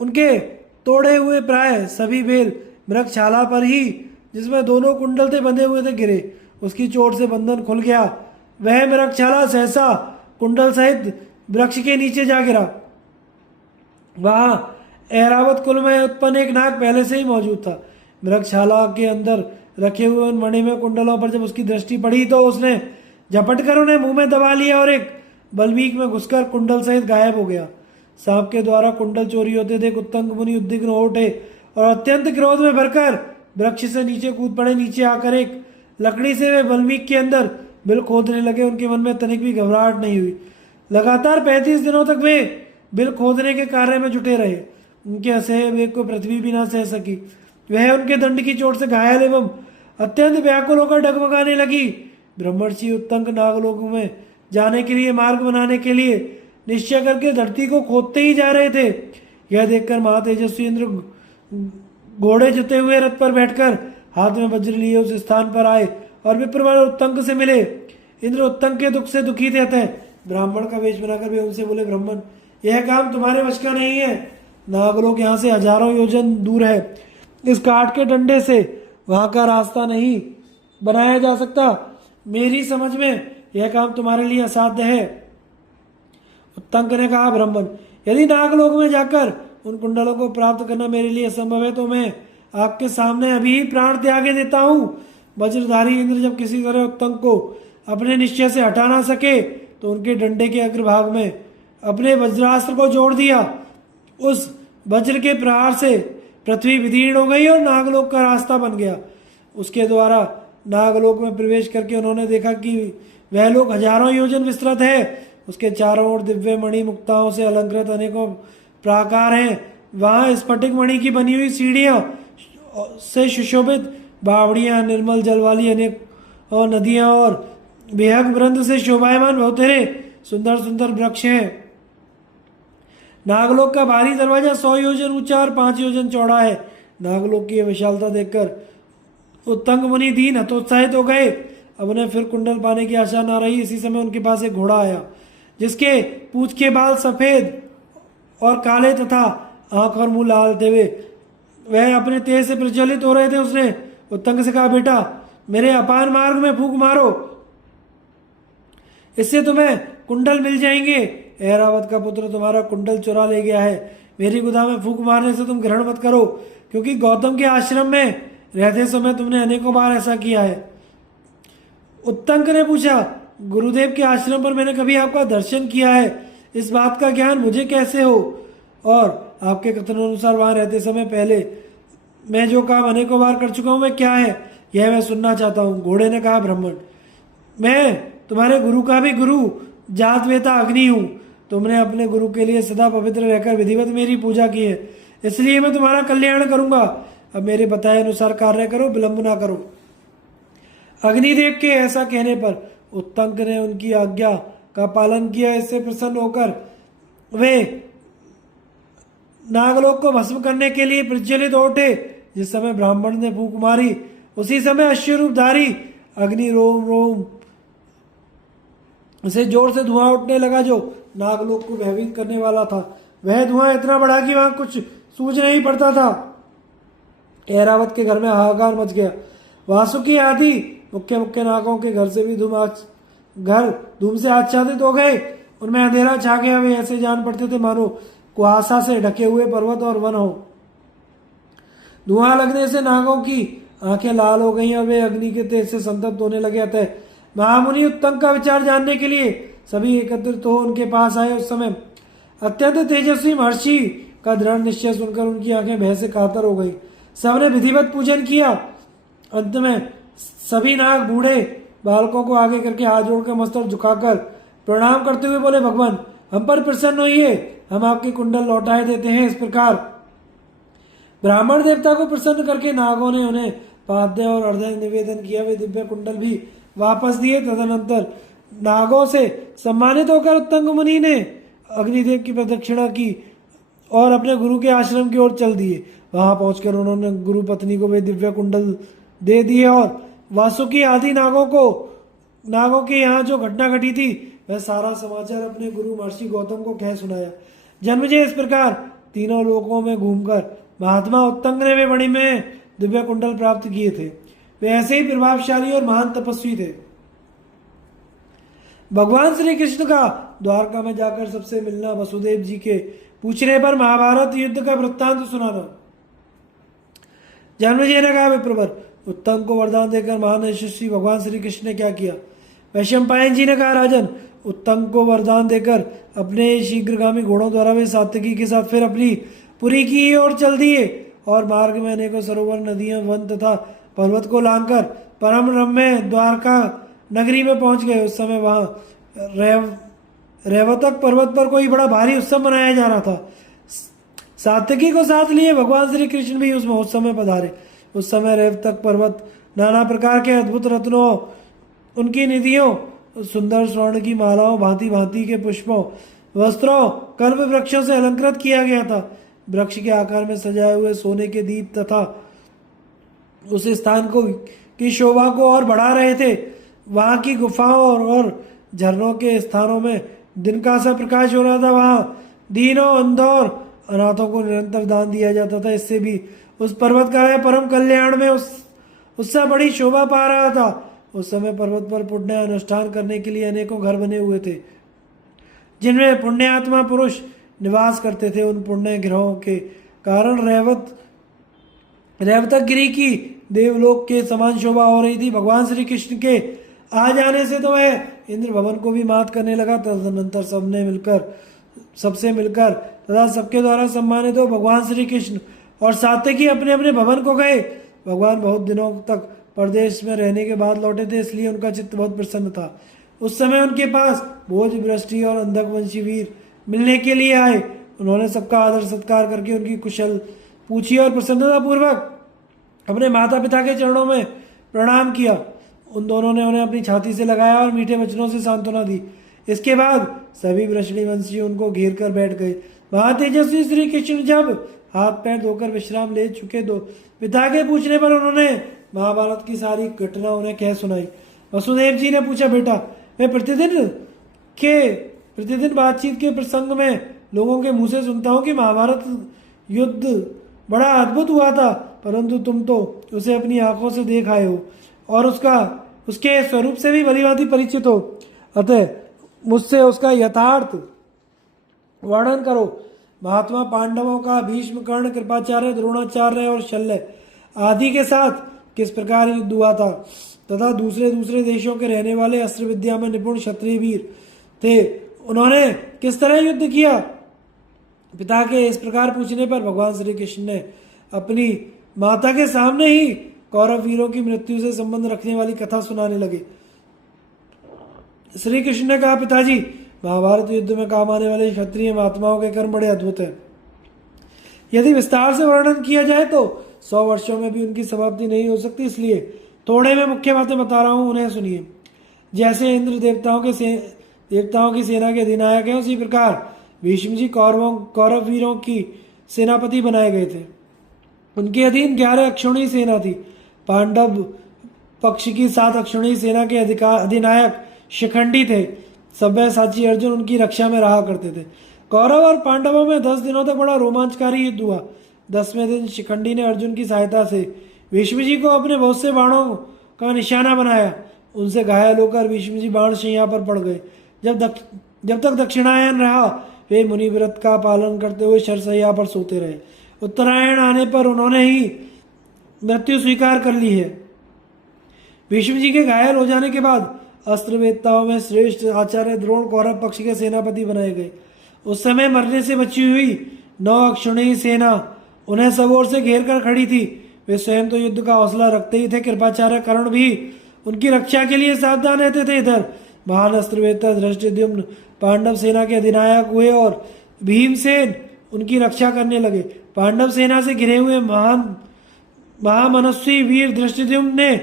उनके तोड़े हुए प्राय सभी बेल मृगछाला पर ही, जिसमें दोनों कुंडल थे बंधे हुए थे, गिरे। उसकी चोट से बंधन खुल गया। वह मृगछाला सहसा कुंडल सहित वृक्ष के नीचे जा गिरा। वहां ऐरावत कुल में उत्पन्न एक नाग पहले से ही मौजूद था। मृगशाला के अंदर रखे हुए उन मणिमय कुंडलों पर जब उसकी दृष्टि पड़ी तो उसने झपट कर उन्हें मुंह में दबा लिया और एक बल्मीक में घुसकर कुंडल सहित गायब हो गया। सांप के द्वारा कुंडल चोरी होते देख उत्तंग मुनि उद्विग्न हो उठे और अत्यंत क्रोध में भरकर वृक्ष से नीचे कूद पड़े। नीचे आकर एक लकड़ी से वे बल्मीक के अंदर बिल खोदने लगे। उनके मन में तनिक भी घबराहट नहीं हुई। लगातार 35 दिनों तक वे बिल खोदने के कार्य में जुटे रहे। उनके असह्य वेग को पृथ्वी भी ना सह सकी। वह उनके दंड की चोट से घायल एवं अत्यंत व्याकुल होकर डगमगाने लगी। ब्रह्मर्षि उत्तंग नागलोक में जाने के लिए मार्ग बनाने के लिए निश्चय करके धरती को खोदते ही जा रहे थे। यह देखकर महातेजस्वी इंद्र घोड़े जुते हुए रथ पर बैठकर हाथ में वज्र लिए उस स्थान पर आए और विप्रवर उत्तंग से मिले। इंद्र उत्तंग के दुख से दुखी थे, अतः ब्राह्मण का वेश बनाकर वे उनसे बोले, ब्राह्मण, यह काम तुम्हारे वश का नहीं है। नागलोक यहाँ से हजारों योजन दूर है। इस काठ के डंडे से वहां का रास्ता नहीं बनाया जा सकता। मेरी समझ में यह काम तुम्हारे लिए असाध्य है। उत्तंक ने कहा, ब्राह्मण, यदि नागलोक में जाकर उन कुंडलों को प्राप्त करना मेरे लिए असंभव है तो मैं आपके सामने अभी ही प्राण त्यागे देता हूँ। वज्रधारी इंद्र जब किसी तरह उत्तंक को अपने निश्चय से हटा ना सके तो उनके डंडे के अग्रभाग में अपने वज्रास्त्र को जोड़ दिया। उस वज्र के प्रहार से पृथ्वी विदीर्ण हो गई और नागलोक का रास्ता बन गया। उसके द्वारा नागलोक में प्रवेश करके उन्होंने देखा कि वह लोक हजारों योजन विस्तृत है। उसके चारों ओर दिव्य मणि मुक्ताओं से अलंकृत अनेकों प्राकार हैं। वहां स्फटिक मणि की बनी हुई सीढ़ियां से सुशोभित बावड़ियां, निर्मल जल वाली अनेक और नदियां और बेहद वृंद से शोभायमान बहुतेरे सुंदर सुंदर वृक्ष हैं। नागलोक का बाहरी दरवाजा 100 योजन ऊंचा और 5 योजन चौड़ा है। नागलोक की विशालता देखकर उत्तंग मुनि दीन हतोत्साहित हो गए। अब उन्हें फिर कुंडल पाने की आशा न रही। इसी समय उनके पास एक घोड़ा आया जिसके पूंछ के बाल सफेद और काले तथा आंख और मुंह लाल थे। वह अपने तेज से प्रज्वलित हो रहे थे। उसने उत्तंग से कहा, बेटा, मेरे अपान मार्ग में फूंक मारो, इससे तुम्हें कुंडल मिल जाएंगे। ऐरावत का पुत्र तुम्हारा कुंडल चुरा ले गया है। मेरी गुदा में फूंक मारने से तुम ग्रहण मत करो, क्योंकि गौतम के आश्रम में रहते समय तुमने अनेकों बार ऐसा किया है। उत्तंक ने पूछा, गुरुदेव के आश्रम पर मैंने कभी आपका दर्शन किया है, इस बात का ज्ञान मुझे कैसे हो? और आपके कथनानुसार वहां रहते समय पहले मैं जो काम अनेकों बार कर चुका हूं वह क्या है, यह मैं सुनना चाहता हूं। घोड़े ने कहा, ब्राह्मण, मैं तुम्हारे गुरु का भी गुरु जात वेता अग्नि हूं। तुमने अपने गुरु के लिए सदा पवित्र रहकर विधिवत मेरी पूजा की है, इसलिए मैं तुम्हारा कल्याण करूंगा। अब मेरे बताए अनुसार कार्य करो, विलंब ना करो। अग्निदेव के ऐसा कहने पर उत्तंक ने उनकी आज्ञा का पालन किया। इससे प्रसन्न होकर वे नागलोक को भस्म करने के लिए प्रज्वलित हो उठे। जिस समय ब्राह्मण ने फूंक मारी उसी समय अश्वरूपधारी अग्नि रोम रोम से जोर से धुआं उठने लगा जो नागलोक को भयभीत करने वाला था। वह धुआं इतना बढ़ा कि वहां कुछ सूझ नहीं पड़ता था। ऐरावत के घर में हाहाकार मच गया। वासुकी आदि मुख्य मुख्य नागों के घर से भी धूम से आच्छादित हो गए। उनमें अंधेरा छा गया। वे ऐसे जान पड़ते थे मानो कुहासा से ढके हुए पर्वत और वन हो। धुआं लगने से नागों की आंखें लाल हो गईं और वे अग्नि के तेज से संतप्त होने लगे। अतः महामुनि उत्तंग का विचार जानने के लिए सभी एकत्रित हो उनके पास आए। उस समय अत्यंत तेजस्वी महर्षि का दृढ़ निश्चय सुनकर उनकी आंखें भय से कातर हो गई। सबने विधिवत पूजन किया। अंत में सभी नाग बूढ़े बालकों को आगे करके हाथ जोड़कर मस्तक झुकाकर प्रणाम करते हुए बोले, भगवान हम पर प्रसन्न होइए, हम आपकी कुंडल लौटाए देते हैं। इस प्रकार ब्राह्मण देवता को प्रसन्न करके नागों ने उन्हें पाद्य और अर्घ्य निवेदन किया। वे दिव्य कुंडल भी वापस दिए। तदनंतर नागों से सम्मानित होकर उत्तंग मुनि ने अग्निदेव की प्रदक्षिणा की और अपने गुरु के आश्रम की ओर चल दिए। वहां पहुंचकर उन्होंने गुरु पत्नी को वे दिव्य कुंडल दे दिए और वासुकी आदि नागों के यहाँ जो घटना घटी थी वह सारा समाचार अपने गुरु महर्षि गौतम को कह सुनाया। जन्मजय इस प्रकार तीनों लोकों में घूमकर महात्मा उत्तंग ने वे मणि में दिव्य कुंडल प्राप्त किए थे। वे ऐसे ही प्रभावशाली और महान तपस्वी थे। भगवान श्री कृष्ण का द्वारका में जाकर सबसे मिलना, वसुदेव जी के पूछने पर महाभारत युद्ध का वृत्तांत सुनाना। जन्मेजय ने कहा, विप्रवर उत्तंग को वरदान देकर महान यशस्वी भगवान श्री कृष्ण ने क्या किया? वैशंपायन जी ने कहा, राजन उत्तंग को वरदान देकर अपने शीघ्रगामी घोड़ों द्वारा वे सात्यकी के साथ फिर अपनी पुरी की ओर चल दिए और मार्ग में अनेकों सरोवर, नदियां, वन तथा पर्वत को लांघकर परम रम्य द्वारका नगरी में पहुंच गए। उस समय वहां रेवतक पर्वत पर कोई बड़ा भारी उत्सव मनाया जा रहा था। सात्यकी को साथ लिए भगवान श्री कृष्ण भी उस महोत्सव में पधारे। उस समय रेवतक पर्वत नाना प्रकार के अद्भुत रत्नों, उनकी निधियों, सुंदर स्वर्ण की मालाओं, भांति भांति के पुष्पों, वस्त्रों, कल्प वृक्षों से अलंकृत किया गया था। वृक्ष के आकार में सजाए हुए सोने के दीप तथा उस स्थान की शोभा को और बढ़ा रहे थे। वहां की गुफाओं और झरनों के स्थानों में दिन का सा प्रकाश हो रहा था। वहां दीनों, अंधों और अनाथों को निरंतर दान दिया जाता था। इससे भी उस पर्वत का है परम कल्याण में उससे बड़ी शोभा पा रहा था। उस समय पर्वत पर पुण्य अनुष्ठान करने के लिए अनेकों घर बने हुए थे जिनमें पुण्यात्मा पुरुष निवास करते थे। उन पुण्य ग्रहों के कारण रेवतक गिरी की देवलोक के समान शोभा हो रही थी। भगवान श्री कृष्ण के आ जाने से तो वह इंद्र भवन को भी मात करने लगा। तदनंतर सबसे मिलकर तथा सबके द्वारा सम्मानित हो भगवान श्री कृष्ण और सात्यकी अपने अपने भवन को गए। भगवान बहुत दिनों तक परदेश में रहने के बाद लौटे थे, इसलिए उनका चित्त बहुत प्रसन्न था। उस समय उनके पास भोज, वृष्टि और अंधकवंशी वीर मिलने के लिए आए। उन्होंने सबका आदर सत्कार करके उनकी कुशल पूछी और प्रसन्नता पूर्वक अपने माता पिता के चरणों में प्रणाम किया। उन दोनों ने उन्हें अपनी छाती से लगाया और मीठे वचनों से सांत्वना दी। इसके बाद सभी वृषणीवंशी उनको घेर कर बैठ गए। महातेजस्वी श्री कृष्ण जब हाथ पैर धोकर विश्राम ले चुके तो पिता के पूछने पर उन्होंने महाभारत की सारी घटना उन्हें कह सुनाई। वसुदेव जी ने पूछा, बेटा मैं प्रतिदिन बातचीत के प्रसंग में लोगों के मुंह से सुनता हूँ कि महाभारत युद्ध बड़ा अद्भुत हुआ था, परंतु तुम तो उसे अपनी आंखों से देख आए हो और उसके स्वरूप से भी भलीभांति परिचित हो। अतः मुझसे उसका यथार्थ वर्णन करो। महात्मा पांडवों का भीष्म, कर्ण, कृपाचार्य, द्रोणाचार्य और शल्य आदि के साथ किस प्रकार युद्ध हुआ था तथा दूसरे देशों के रहने वाले अस्त्र विद्या में निपुण क्षत्रिय वीर थे, उन्होंने किस तरह युद्ध किया? पिता के इस प्रकार पूछने पर भगवान श्री कृष्ण ने अपनी माता के सामने ही कौरव वीरों की मृत्यु से संबंध रखने वाली कथा सुनाने लगे। श्री कृष्ण ने कहा, पिताजी महाभारत युद्ध में काम आने वाले क्षत्रिय महात्माओं के कर्म बड़े अद्भुत हैं। यदि विस्तार से वर्णन किया जाए तो 100 वर्षों में भी उनकी समाप्ति नहीं हो सकती, इसलिए थोड़े मैं मुख्य बातें बता रहा हूं, उन्हें सुनिए। जैसे इंद्र देवताओं की सेना के अधिनायक हैं, उसी प्रकार भीष्म जी कौरव वीरों की सेनापति बनाए गए थे। उनके अधीन 11 अक्षौणी सेना थी। पांडव पक्ष की 7 अक्षौणी सेना के अधिनायक शिखंडी थे। सव्यसाची अर्जुन उनकी रक्षा में रहा करते थे। कौरव और पांडवों में 10 दिनों तक बड़ा रोमांचकारी युद्ध हुआ। 10वें दिन शिखंडी ने अर्जुन की सहायता से भीष्म जी को अपने बहुत से बाणों का निशाना बनाया। उनसे घायल होकर भीष्म जी बाण शैया पर पड़ गए। जब तक दक्षिणायन रहा, वे मुनि व्रत का पालन करते हुए शरशैया पर सोते रहे। उत्तरायण आने पर उन्होंने ही मृत्यु स्वीकार कर ली है। भीष्म जी के घायल हो जाने के बाद अस्त्रवेत्ताओं में श्रेष्ठ आचार्य द्रोण कौरव पक्ष के सेनापति बनाए गए। उस समय मरने से बची हुई 9 अक्षौहिणी सेना उन्हें सब ओर से घेर कर खड़ी थी। वे स्वयं तो युद्ध का हौसला रखते ही थे, कृपाचार्य कर्ण भी उनकी रक्षा के लिए सावधान रहते थे। इधर महान अस्त्रवेत्ता धृष्टद्युम्न पांडव सेना के अधिनायक हुए और भीमसेन उनकी रक्षा करने लगे। पांडव सेना से घिरे हुए महामनस्वी वीर धृष्टद्युम्न ने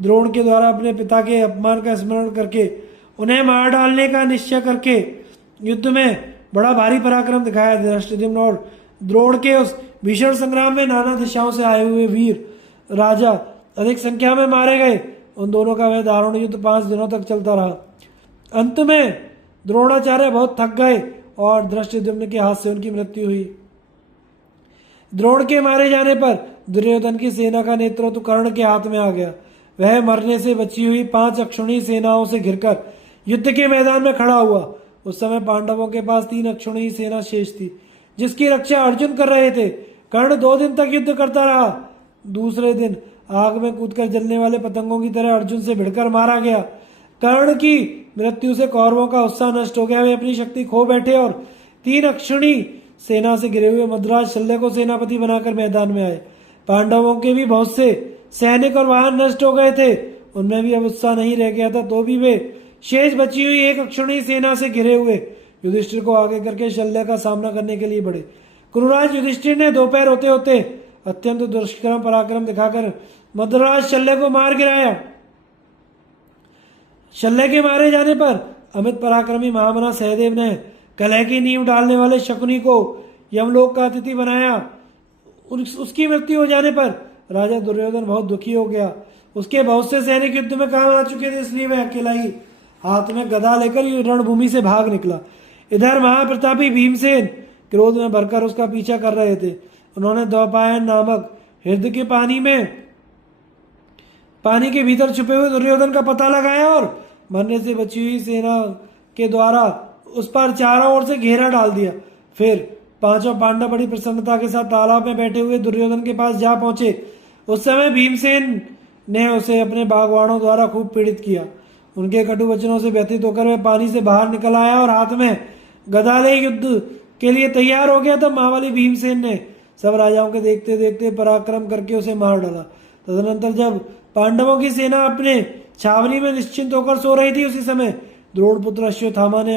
द्रोण के द्वारा अपने पिता के अपमान का स्मरण करके उन्हें मार डालने का निश्चय करके युद्ध में बड़ा भारी पराक्रम दिखाया। धृष्टद्युम्न और द्रोण के उस भीषण संग्राम में नाना दिशाओं से आए हुए वीर राजा अधिक संख्या में मारे गए। उन दोनों का वह दारुण युद्ध 5 दिनों तक चलता रहा। अंत में द्रोणाचार्य बहुत थक गए और धृष्टद्युम्न के हाथ से उनकी मृत्यु हुई। द्रोण के मारे जाने पर दुर्योधन की सेना का नेतृत्व कर्ण के हाथ में आ गया। वह मरने से बची हुई 5 अक्षौहिणी सेनाओं से घिरकर युद्ध के मैदान में खड़ा हुआ। उस समय पांडवों के पास 3 अक्षौहिणी सेना शेष थी, जिसकी रक्षा अर्जुन कर रहे थे। कर्ण 2 दिन तक युद्ध करता रहा। दूसरे दिन आग में कूदकर जलने वाले पतंगों की तरह अर्जुन से भिड़कर मारा गया। कर्ण की मृत्यु से कौरवों का उत्साह नष्ट हो गया। वे अपनी शक्ति खो बैठे और 3 अक्षौहिणी सेना से घिरे हुए मद्राज शल्य को सेनापति बनाकर मैदान में आए। पांडवों के भी बहुत से सैनिक और वाहन नष्ट हो गए थे, उनमें भी अब उत्साह नहीं रह गया था। तो भी वे शेष बची हुई 1 अक्षौहिणी सेना से घिरे हुए युधिष्ठिर को आगे करके शल्य का सामना करने के लिए बढ़े। कुरुराज युधिष्ठिर ने दोपहर होते होते अत्यंत दुष्कर्म पराक्रम दिखाकर मद्राज शल्य को मार गिराया। शल्य के मारे जाने पर अमित पराक्रमी महामना सहदेव ने कलह की नींव डालने वाले शकुनी को यमलोक का अतिथि बनाया। उसकी मृत्यु हो जाने पर राजा दुर्योधन बहुत दुखी हो गया। उसके बहुत से सैनिक युद्ध में काम आ चुके थे, इसलिए वह अकेला ही हाथ में गदा लेकर रणभूमि से भाग निकला। इधर महाप्रतापी भीमसेन क्रोध में भरकर उसका पीछा कर रहे थे। उन्होंने द्वैपायन नामक हृदय के पानी के भीतर छुपे हुए दुर्योधन का पता लगाया और मरने से बची हुई सेना के द्वारा उस पर चारों ओर से घेरा डाल दिया। फिर 5 पांडव बड़ी प्रसन्नता के साथ तालाब में बैठे हुए दुर्योधन के पास जा पहुंचे। उस समय भीमसेन ने उसे अपने बागवानों द्वारा खूब पीड़ित किया। उनके कटु वचनों से व्यथित होकर वह पानी से बाहर निकल आया और हाथ में गदा ले युद्ध के लिए तैयार हो गया। तब महाबली भीमसेन ने सब राजाओं के देखते देखते पराक्रम करके उसे मार डाला। तदनंतर जब पांडवों की सेना अपने छावनी में निश्चिंत होकर सो रही थी, उसी समय द्रोणपुत्र अश्वत्थामा ने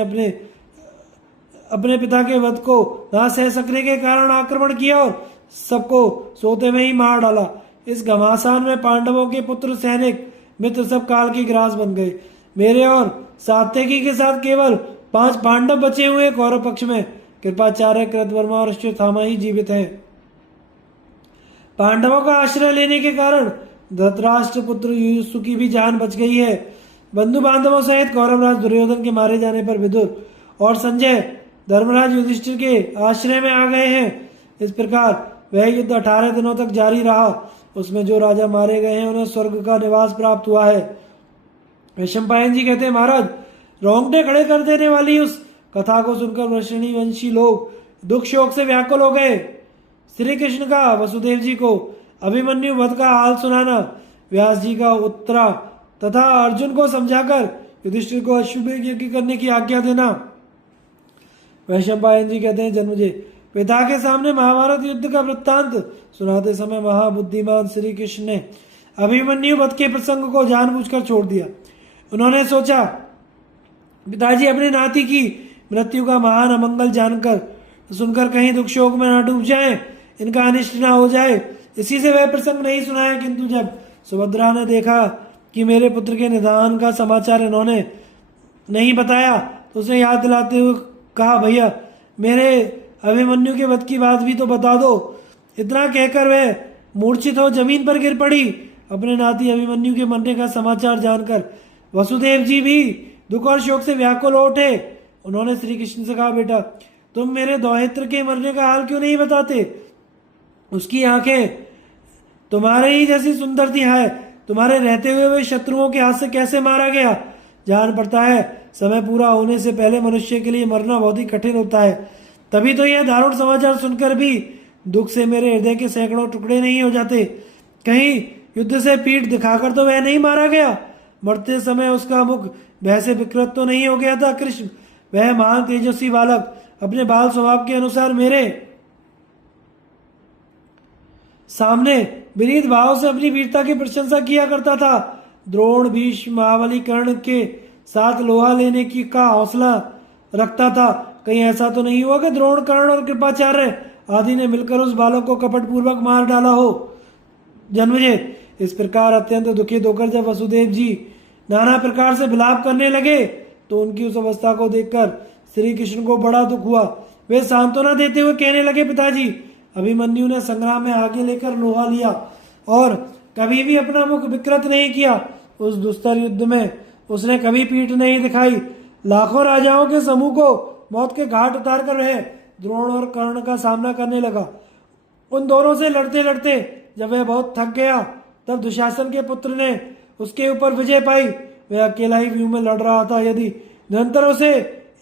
अपने पिता के वध को ना सह सकने के कारण आक्रमण किया और सबको सोते में ही मार डाला। इस घमासान में पांडवों के पुत्र सैनिक मित्र सब काल की ग्रास बन गए। मेरे और सात्यकी के साथ केवल 5 पांडव बचे हुए कौरव पक्ष में। कृपाचार्य कृतवर्मा और अश्वत्थामा ही जीवित हैं। पांडवों का आश्रय लेने के कारण धृतराष्ट्र पुत्र युयुत्सु की भी जान बच गई है। बंधु बांधवों सहित कौरवराज दुर्योधन के मारे जाने पर विदुर और संजय धर्मराज युधिष्ठिर के आश्रय में आ गए हैं। इस प्रकार वह युद्ध 18 दिनों तक जारी रहा। उसमें जो राजा मारे गए हैं उन्हें स्वर्ग का निवास प्राप्त हुआ है। वैशंपायन जी कहते हैं, महाराज, रोंगटे खड़े कर देने वाली उस कथा को सुनकर वृषणी वंशी लोग दुख शोक से व्याकुल हो गए। श्री कृष्ण का वसुदेव जी को अभिमन्यु वध का हाल सुनाना, व्यास जी का उत्तरा तथा अर्जुन को समझाकर युधिष्ठिर को अश्वमेध यज्ञ करने की आज्ञा देना। वैशंपायन जी कहते हैं, जन्मजय पिता के सामने महाभारत युद्ध का वृत्तांत सुनाते समय महाबुद्धिमान श्री कृष्ण ने अभिमन्यु वध के प्रसंग को जानबूझकर छोड़ दिया। उन्होंने सोचा, पिताजी अपने नाती की मृत्यु का महान अमंगल जानकर सुनकर कहीं दुख शोक में न डूब जाएं, इनका अनिष्ट न हो जाए, इसी से वह प्रसंग नहीं सुनाया। किंतु जब सुभद्रा ने देखा कि मेरे पुत्र के निधन का समाचार इन्होंने नहीं बताया, तो उसे याद दिलाते हुए कहा, भैया मेरे अभिमन्यु के वध की बात भी तो बता दो। इतना कहकर वह मूर्छित हो जमीन पर गिर पड़ी। अपने नाती अभिमन्यु के मरने का समाचार जानकर वसुदेव जी भी दुख और शोक से व्याकुल हो उठे। उन्होंने श्री कृष्ण से कहा, बेटा तुम मेरे दौहित्र के मरने का हाल क्यों नहीं बताते? उसकी आंखें तुम्हारे ही जैसी सुंदर थी है। तुम्हारे रहते हुए वे शत्रुओं के हाथ से कैसे मारा गया? जान पड़ता है समय पूरा होने से पहले मनुष्य के लिए मरना बहुत ही कठिन होता है। तभी तो यह दारुण समाचार सुनकर भी दुख से मेरे हृदय के सैकड़ों टुकड़े नहीं हो जाते। कहीं युद्ध से पीठ दिखाकर तो वह नहीं मारा गया? मरते समय उसका मुख भय से विकृत तो नहीं हो गया था? कृष्ण, वह महान तेजस्वी बालक अपने बाल स्वभाव के अनुसार मेरे सामने विनीत भाव से अपनी वीरता की प्रशंसा किया करता था। द्रोण, भीष्म, महाबली, कर्ण के साथ लोहा लेने की का हौसला रखता था। कहीं ऐसा तो नहीं हुआ कि द्रोण, कर्ण और कृपाचार्य आदि ने मिलकर उस बालक को कपटपूर्वक मार डाला हो? जन्मजय इस प्रकार अत्यंत दुखित होकर जब वसुदेव जी नाना प्रकार से विलाप करने लगे तो उनकी उस अवस्था को देखकर श्री कृष्ण को बड़ा दुख हुआ। वे सांत्वना देते हुए कहने लगे, पिताजी, अभिमन्यु ने संग्राम में आगे लेकर लोहा लिया और कभी भी अपना मुख विकृत नहीं किया। उस दुस्तर युद्ध में उसने कभी पीठ नहीं दिखाई। लाखों राजाओं के समूह को मौत के घाट उतार कर वह द्रोण और कर्ण का सामना करने लगा। उन दोनों से लड़ते लड़ते जब वह बहुत थक गया तब दुशासन के पुत्र ने उसके ऊपर विजय पाई। वह अकेला ही व्यू में लड़ रहा था। यदि निरंतर उसे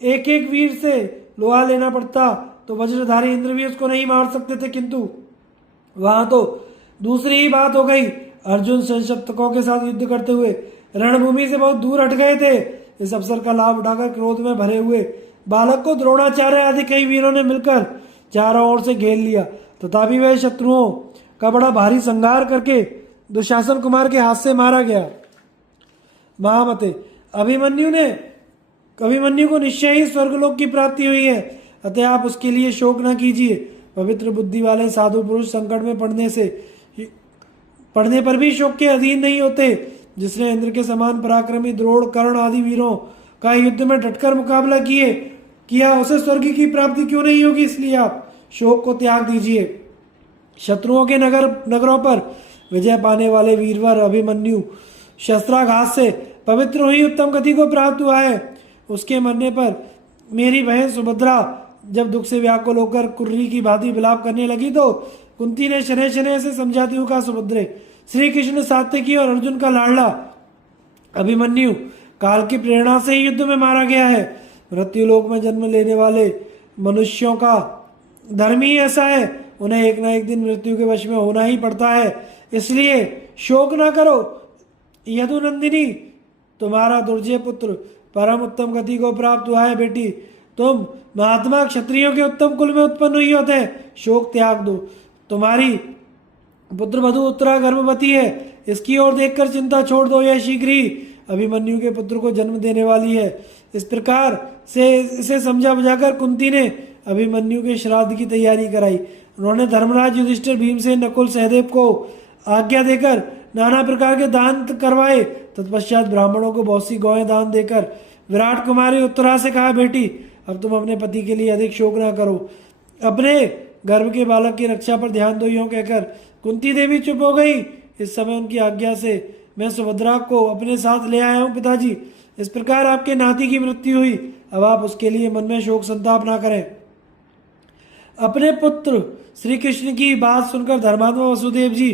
एक एक वीर से लोहा लेना पड़ता तो वज्रधारी इंद्र भी उसको नहीं मार सकते थे, किंतु वहां तो दूसरी ही बात हो गई। अर्जुन संशप्तकों के साथ युद्ध करते हुए रणभूमि से बहुत दूर हट गए थे। इस अवसर का लाभ उठाकर क्रोध में भरे हुए बालक को द्रोणाचार्य आदि कई वीरों ने मिलकर चारों ओर से घेर लिया। तथापि वह शत्रुओं का बड़ा भारी संहार करके दुशासन कुमार के हाथ से मारा गया। महामते, अभिमन्यु को निश्चय ही स्वर्गलोक की प्राप्ति हुई है, अतः आप उसके लिए शोक न कीजिए। पवित्र बुद्धि वाले साधु पुरुष संकट में पड़ने पर भी शोक के अधीन नहीं होते। जिसने इंद्र के समान पराक्रमी द्रोण, कर्ण आदि वीरों का युद्ध में डटकर मुकाबला किया उसे स्वर्ग की प्राप्ति क्यों नहीं होगी? इसलिए आप शोक को त्याग दीजिए। शत्रुओं के नगरों पर विजय पाने वाले वीरवर अभिमन्यु शस्त्राघात से पवित्र हुई उत्तम गति को प्राप्त हुआ है। उसके मरने पर मेरी बहन सुभद्रा जब दुख से व्याकुल होकर कुर्री की भांति विलाप करने लगी तो कुंती ने शनय शनय से समझाती हुई कहा, सुभद्रे, श्री कृष्ण सात्यकी और अर्जुन का लाडला अभिमन्यु काल की प्रेरणा से ही युद्ध में मारा गया है। मृत्यु लोक में जन्म लेने वाले मनुष्यों का धर्म ही ऐसा है, उन्हें एक न एक दिन मृत्यु के वश में होना ही पड़ता है। इसलिए शोक ना करो। यदुनंदिनी, तुम्हारा दुर्जय पुत्र परम उत्तम गति को प्राप्त हुआ है। बेटी, तुम महात्मा क्षत्रियों के उत्तम कुल में उत्पन्न हुई होते हैं। शोक त्याग दो। तुम्हारी पुत्र वधु उत्तरा गर्भवती है, इसकी ओर देखकर चिंता छोड़ दो। यह शीघ्र ही अभिमन्यु के पुत्र को जन्म देने वाली है। इस प्रकार से इसे समझा बुझाकर कुंती ने अभिमन्यु के श्राद्ध की तैयारी कराई। उन्होंने धर्मराज, युधिष्ठिर, भीमसेन, नकुल, सहदेव को आज्ञा देकर नाना प्रकार के दान करवाए। तत्पश्चात ब्राह्मणों को बहुत सी गौएं दान देकर विराट कुमारी उत्तरा से कहा, बेटी, अब तुम अपने पति के लिए अधिक शोक न करो, अपने गर्भ के बालक की रक्षा पर ध्यान दो। यूं कहकर कुंती देवी चुप हो गई। इस समय उनकी आज्ञा से मैं सुभद्रा को अपने साथ ले आया हूँ। पिताजी, इस प्रकार आपके नाती की मृत्यु हुई। अब आप उसके लिए मन में शोक संताप ना करें। अपने पुत्र श्री कृष्ण की बात सुनकर धर्मात्मा वसुदेव जी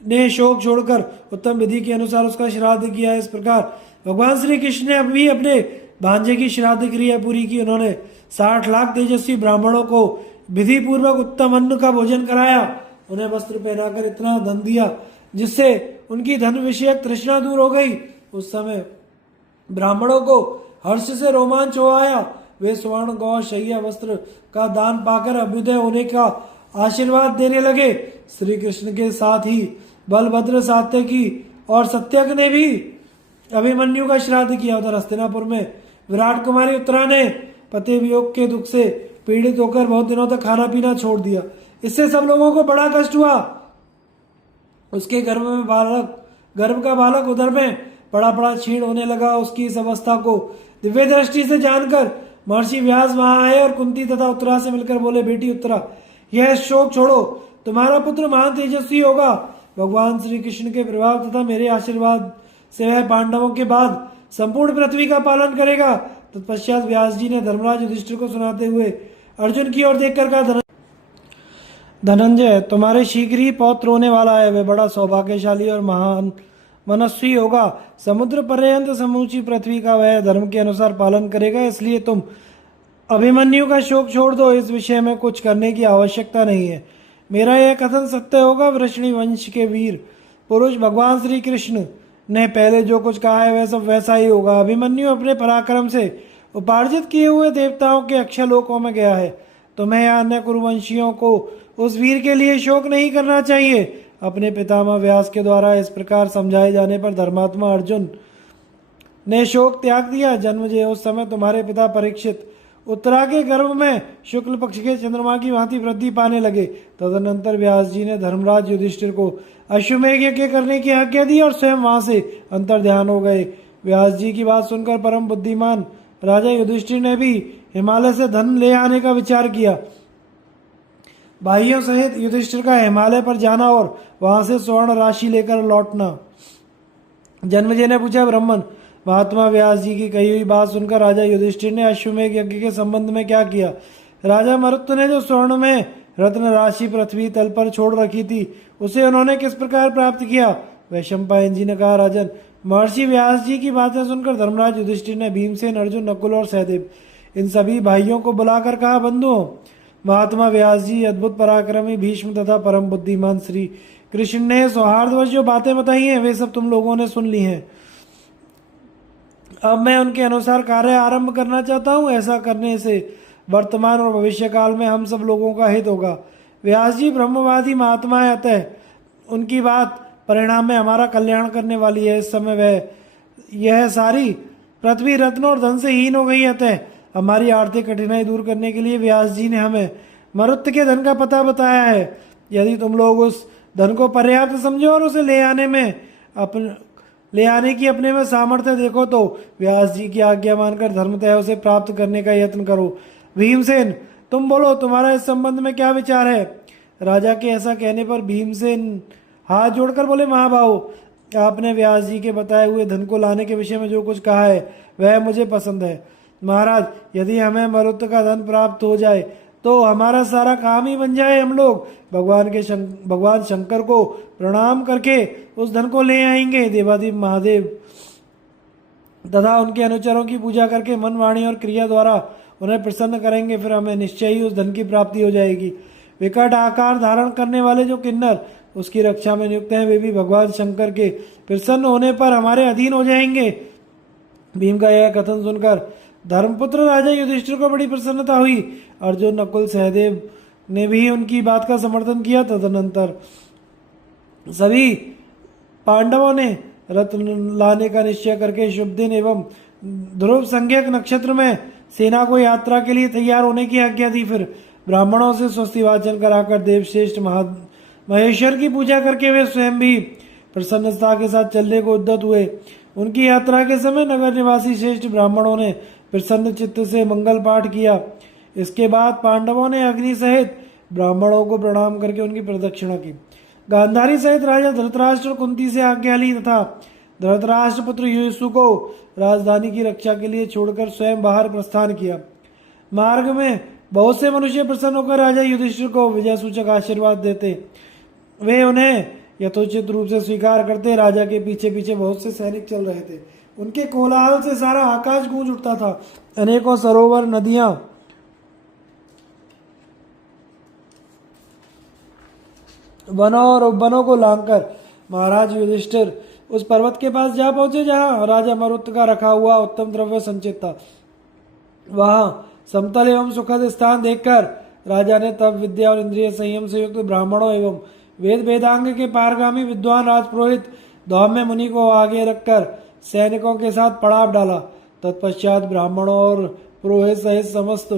ने शोक छोड़कर उत्तम विधि के अनुसार उसका श्राद्ध किया। इस प्रकार भगवान श्री कृष्ण ने अभी अपने भांजे की श्राद्ध क्रिया पूरी की। उन्होंने 60 लाख तेजस्वी ब्राह्मणों को विधि पूर्वक उत्तम अन्न का भोजन कराया। उन्हें वस्त्र पहनाकर इतना धन दिया जिससे उनकी धन विषयक तृष्णा दूर हो गई। उस समय ब्राह्मणों को हर्ष से रोमांच हो आया। वे स्वर्ण, गौ, शैया, वस्त्र का दान पाकर अभ्युदय होने का आशीर्वाद देने लगे। श्री कृष्ण के साथ ही बलभद्र, सात्यकी और सत्यक ने भी अभिमन्यु का श्राद्ध किया। उधर हस्तिनापुर में विराट कुमारी उत्तरा ने पति वियोग के दुख से पीड़ित होकर बहुत दिनों तक खाना पीना छोड़ दिया। इससे सब लोगों को बड़ा कष्ट हुआ। उसके गर्भ का बालक उधर में बड़ा बड़ा क्षीण होने लगा। उसकी इस अवस्था को दिव्य दृष्टि से जानकर महर्षि व्यास वहां आए और कुंती तथा उत्तरा से मिलकर बोले, बेटी उत्तरा, यह शोक छोड़ो, तुम्हारा पुत्र महान तेजस्वी होगा। भगवान श्री कृष्ण के प्रभाव तथा मेरे आशीर्वाद से वह पांडवों के बाद संपूर्ण पृथ्वी का पालन करेगा। तत्पश्चात व्यास जी ने धर्मराज युधिष्ठिर को सुनाते हुए अर्जुन की ओर देखकर कहा, धनंजय, तुम्हारे शीघ्र ही पौत्र होने वाला है। वह बड़ा सौभाग्यशाली और महान मनस्वी होगा, समुद्र पर्यंत समूची पृथ्वी का वह धर्म के अनुसार पालन करेगा। इसलिए तुम अभिमन्यु का शोक छोड़ दो, इस विषय में कुछ करने की आवश्यकता नहीं है। मेरा यह कथन सत्य होगा। वृषणी वंश के वीर पुरुष भगवान श्री कृष्ण ने पहले जो कुछ कहा है वह सब वैसा ही होगा। अभिमन्यु अपने पराक्रम से उपार्जित किए हुए देवताओं के अक्षलोकों में गया है। तुम्हें या अन्य कुरुवंशियों को उस वीर के लिए शोक नहीं करना चाहिए। अपने पितामह व्यास के द्वारा इस प्रकार समझाए जाने पर धर्मात्मा अर्जुन ने शोक त्याग दिया। जन्मजय उस समय तुम्हारे पिता परीक्षित उत्तरा के गर्भ में शुक्ल पक्ष के चंद्रमा की भांति वृद्धि पाने लगे। तदनंतर व्यास जी ने धर्मराज युधिष्ठिर को अश्वमेघ यज्ञ करने की आज्ञा दी और स्वयं वहां से अंतर ध्यान हो गए। व्यास जी की बात सुनकर परम बुद्धिमान राजा युधिष्ठिर ने भी हिमालय से धन ले आने का विचार किया। भाइयों सहित युधिष्ठिर का हिमालय पर जाना और वहां से स्वर्ण राशि लेकर लौटना। जन्मजय ने पूछा, ब्राह्मण, महात्मा व्यास जी की कही हुई बात सुनकर राजा युधिष्ठिर ने अश्वमेघ यज्ञ के संबंध में क्या किया? राजा मरुत ने जो स्वर्ण में रत्न राशि पृथ्वी तल पर छोड़ रखी थी उसे उन्होंने किस प्रकार प्राप्त किया? वैशंपायन जी ने कहा, राजन, महर्षि व्यास जी की बातें सुनकर धर्मराज युधिष्ठिर ने भीमसेन, अर्जुन, नकुल और सहदेव इन सभी भाइयों को बुलाकर कहा, बंधुओं, महात्मा व्यास जी, अद्भुत पराक्रमी भीष्म तथा परम बुद्धिमान श्री कृष्ण ने सौहार्दवश जो बातें बताई हैं वे सब तुम लोगों ने सुन ली हैं। अब मैं उनके अनुसार कार्य आरंभ करना चाहता हूँ। ऐसा करने से वर्तमान और भविष्य काल में हम सब लोगों का हित होगा। व्यास जी ब्रह्मवादी महात्मा है, अतः उनकी बात परिणाम में हमारा कल्याण करने वाली है। इस समय वह यह सारी पृथ्वी रत्न और धन से हीन हो गई है, अतः हमारी आर्थिक कठिनाई दूर करने के लिए व्यास जी ने हमें मरुत के धन का पता बताया है। यदि तुम लोग उस धन को पर्याप्त समझो और उसे ले आने की अपने में सामर्थ्य देखो तो व्यास जी की आज्ञा मानकर धर्मतः उसे प्राप्त करने का यत्न करो। भीमसेन, तुम बोलो, तुम्हारा इस संबंध में क्या विचार है? राजा के ऐसा कहने पर भीमसेन हाथ जोड़कर बोले, महाभाव, आपने व्यास जी के बताए हुए धन को लाने के विषय में जो कुछ कहा है वह मुझे पसंद है। महाराज, यदि हमें मरुत का धन प्राप्त हो जाए तो हमारा सारा काम ही बन जाए। हम लोग भगवान शंकर को प्रणाम करके उस धन को ले आएंगे। देवादेव महादेव तथा उनके अनुचरों की पूजा करके मन, वाणी और क्रिया द्वारा उन्हें प्रसन्न करेंगे। फिर हमें निश्चय ही उस धन की प्राप्ति हो जाएगी। विकट आकार धारण करने वाले जो किन्नर उसकी रक्षा में नियुक्त हैं वे भी भगवान शंकर के प्रसन्न होने पर हमारे अधीन हो जाएंगे। भीम का यह कथन सुनकर धर्मपुत्र राजा युधिष्ठिर को बड़ी प्रसन्नता हुई। अर्जुन, नकुल, सहदेव ने भी उनकी बात का समर्थन किया। तदनंतर सभी पांडवों ने रत्न लाने का निश्चय करके शुभ दिन एवं ध्रुव संज्ञक नक्षत्र में सेना को यात्रा के लिए तैयार होने की आज्ञा दी। फिर ब्राह्मणों से स्वस्ति वाचन कराकर देवश्रेष्ठ महेश्वर की पूजा करके वे स्वयं भी प्रसन्नता के साथ चलने को उद्यत हुए। उनकी यात्रा के समय नगर निवासी श्रेष्ठ ब्राह्मणों ने प्रसन्न चित्त से मंगल पाठ किया। इसके बाद पांडवों ने अग्नि सहित ब्राह्मणों को प्रणाम करके उनकी प्रदक्षिणा की। गांधारी सहित राजा धृतराष्ट्र और कुंती से आज्ञा ली तथा धृतराष्ट्र पुत्र युसु को राजधानी की रक्षा के लिए छोड़कर स्वयं बाहर प्रस्थान किया। मार्ग में बहुत से मनुष्य प्रसन्न होकर राजा युधिष्ठिर को विजय सूचक आशीर्वाद देते। वे उन्हें यथोचित रूप से स्वीकार करते। राजा के पीछे पीछे बहुत से सैनिक चल रहे थे। उनके कोलाहल से सारा आकाश गूंज उठता था। अनेकों सरोवर, नदियां, वनों और उपवनों को लांघकर महाराज युधिष्ठिर उस पर्वत के पास जा पहुंचे जहां राजा मरुत का रखा हुआ उत्तम द्रव्य संचित था। वहां समतल एवं सुखद स्थान देखकर राजा ने तप विद्या और इंद्रिय संयम से युक्त ब्राह्मणों एवं वेद वेदांग के पारगामी विद्वान राजपुरोहित धौम्य मुनि को आगे रखकर सैनिकों के साथ पड़ाव डाला। तत्पश्चात ब्राह्मणों और पुरोहित सहित समस्त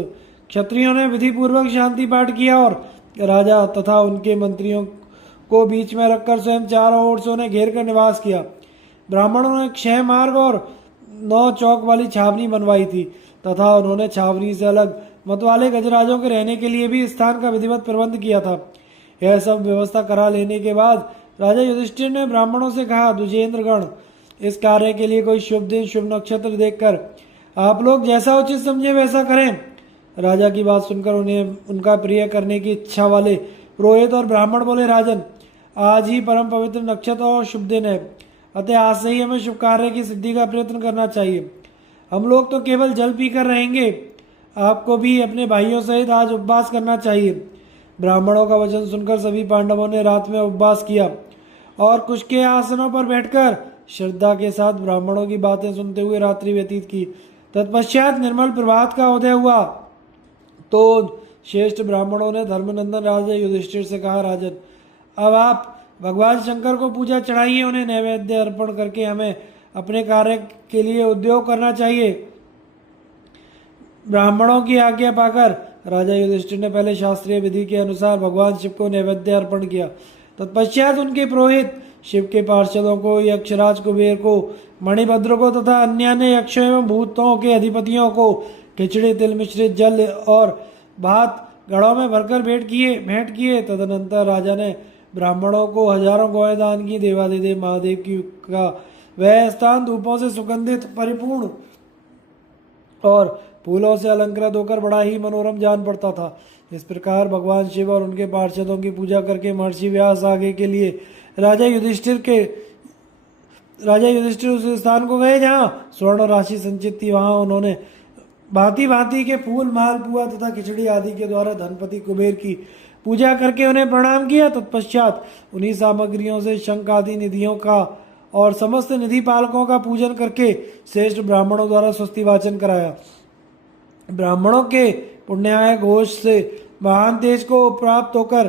क्षत्रियों ने विधि पूर्वक शांति पाठ किया और राजा तथा उनके मंत्रियों को बीच में रखकर स्वयं चारों ओर से उन्हें घेर कर निवास किया। ब्राह्मणों ने 6 मार्ग और 9 चौक वाली छावनी बनवाई थी तथा उन्होंने छावनी से अलग मतवाले गजराजों के रहने के लिए भी स्थान का विधिवत प्रबंध किया था। यह सब व्यवस्था करा लेने के बाद राजा युधिष्ठिर ने ब्राह्मणों से कहा, द्विजेंद्रगण, इस कार्य के लिए कोई शुभ दिन शुभ नक्षत्र देखकर आप लोग जैसा उचित समझे वैसा करें। राजा की बात सुनकर उन्हें उनका प्रिय करने की इच्छा वाले पुरोहित और ब्राह्मण बोले, राजन, आज ही परम पवित्र नक्षत्र और शुभ दिन है। अतः आज से ही हमें शुभ कार्य की सिद्धि का प्रयत्न करना चाहिए। हम लोग तो केवल जल पीकर रहेंगे, आपको भी अपने भाइयों सहित आज उपवास करना चाहिए। ब्राह्मणों का वचन सुनकर सभी पांडवों ने रात में उपवास किया और कुछ के आसनों पर बैठकर श्रद्धा के साथ ब्राह्मणों की बातें सुनते हुए रात्रि व्यतीत की। तत्पश्चात निर्मल प्रभात का उदय हुआ तो श्रेष्ठ ब्राह्मणों ने धर्मनंदन राजा युधिष्ठिर से कहा, राजन, अब आप भगवान शंकर को पूजा चढ़ाइए, उन्हें नैवेद्य अर्पण करके हमें अपने कार्य के लिए उद्योग करना चाहिए। ब्राह्मणों की आज्ञा पाकर राजा युधिष्ठिर ने पहले शास्त्रीय विधि के अनुसार भगवान शिव को नैवेद्य अर्पण किया। तत्पश्चात उनके पुरोहित शिव के पार्षदों को, यक्षराज कुबेर को, मणिभद्र को तथा अन्य यक्षों एवं भूतों के अधिपतियों को खिचड़ी, तिल मिश्रित जल और भात घड़ों में भरकर भेंट किए। तदनंतर राजा ने ब्राह्मणों को हजारों गौएं दान की। देवाधिदेव महादेव की का वह स्थान धूपों से सुगंधित, परिपूर्ण और फूलों से अलंकृत होकर बड़ा ही मनोरम जान पड़ता था। इस प्रकार भगवान शिव और उनके पार्षदों की पूजा करके महर्षि व्यास आगे के लिए राजा युधिष्ठिर उस स्थान को गए जहाँ स्वर्ण राशि संचित थी। वहां उन्होंने भांति भांति के फूल, माल, पुआ तथा खिचड़ी आदि के द्वारा धनपति कुबेर की पूजा करके उन्हें प्रणाम किया। तत्पश्चात उन्हीं सामग्रियों से शंख आदि निधियों का और समस्त निधि पालकों का पूजन करके श्रेष्ठ ब्राह्मणों द्वारा स्वस्ति वाचन कराया। ब्राह्मणों के पुण्याय घोष से महान तेज को प्राप्त होकर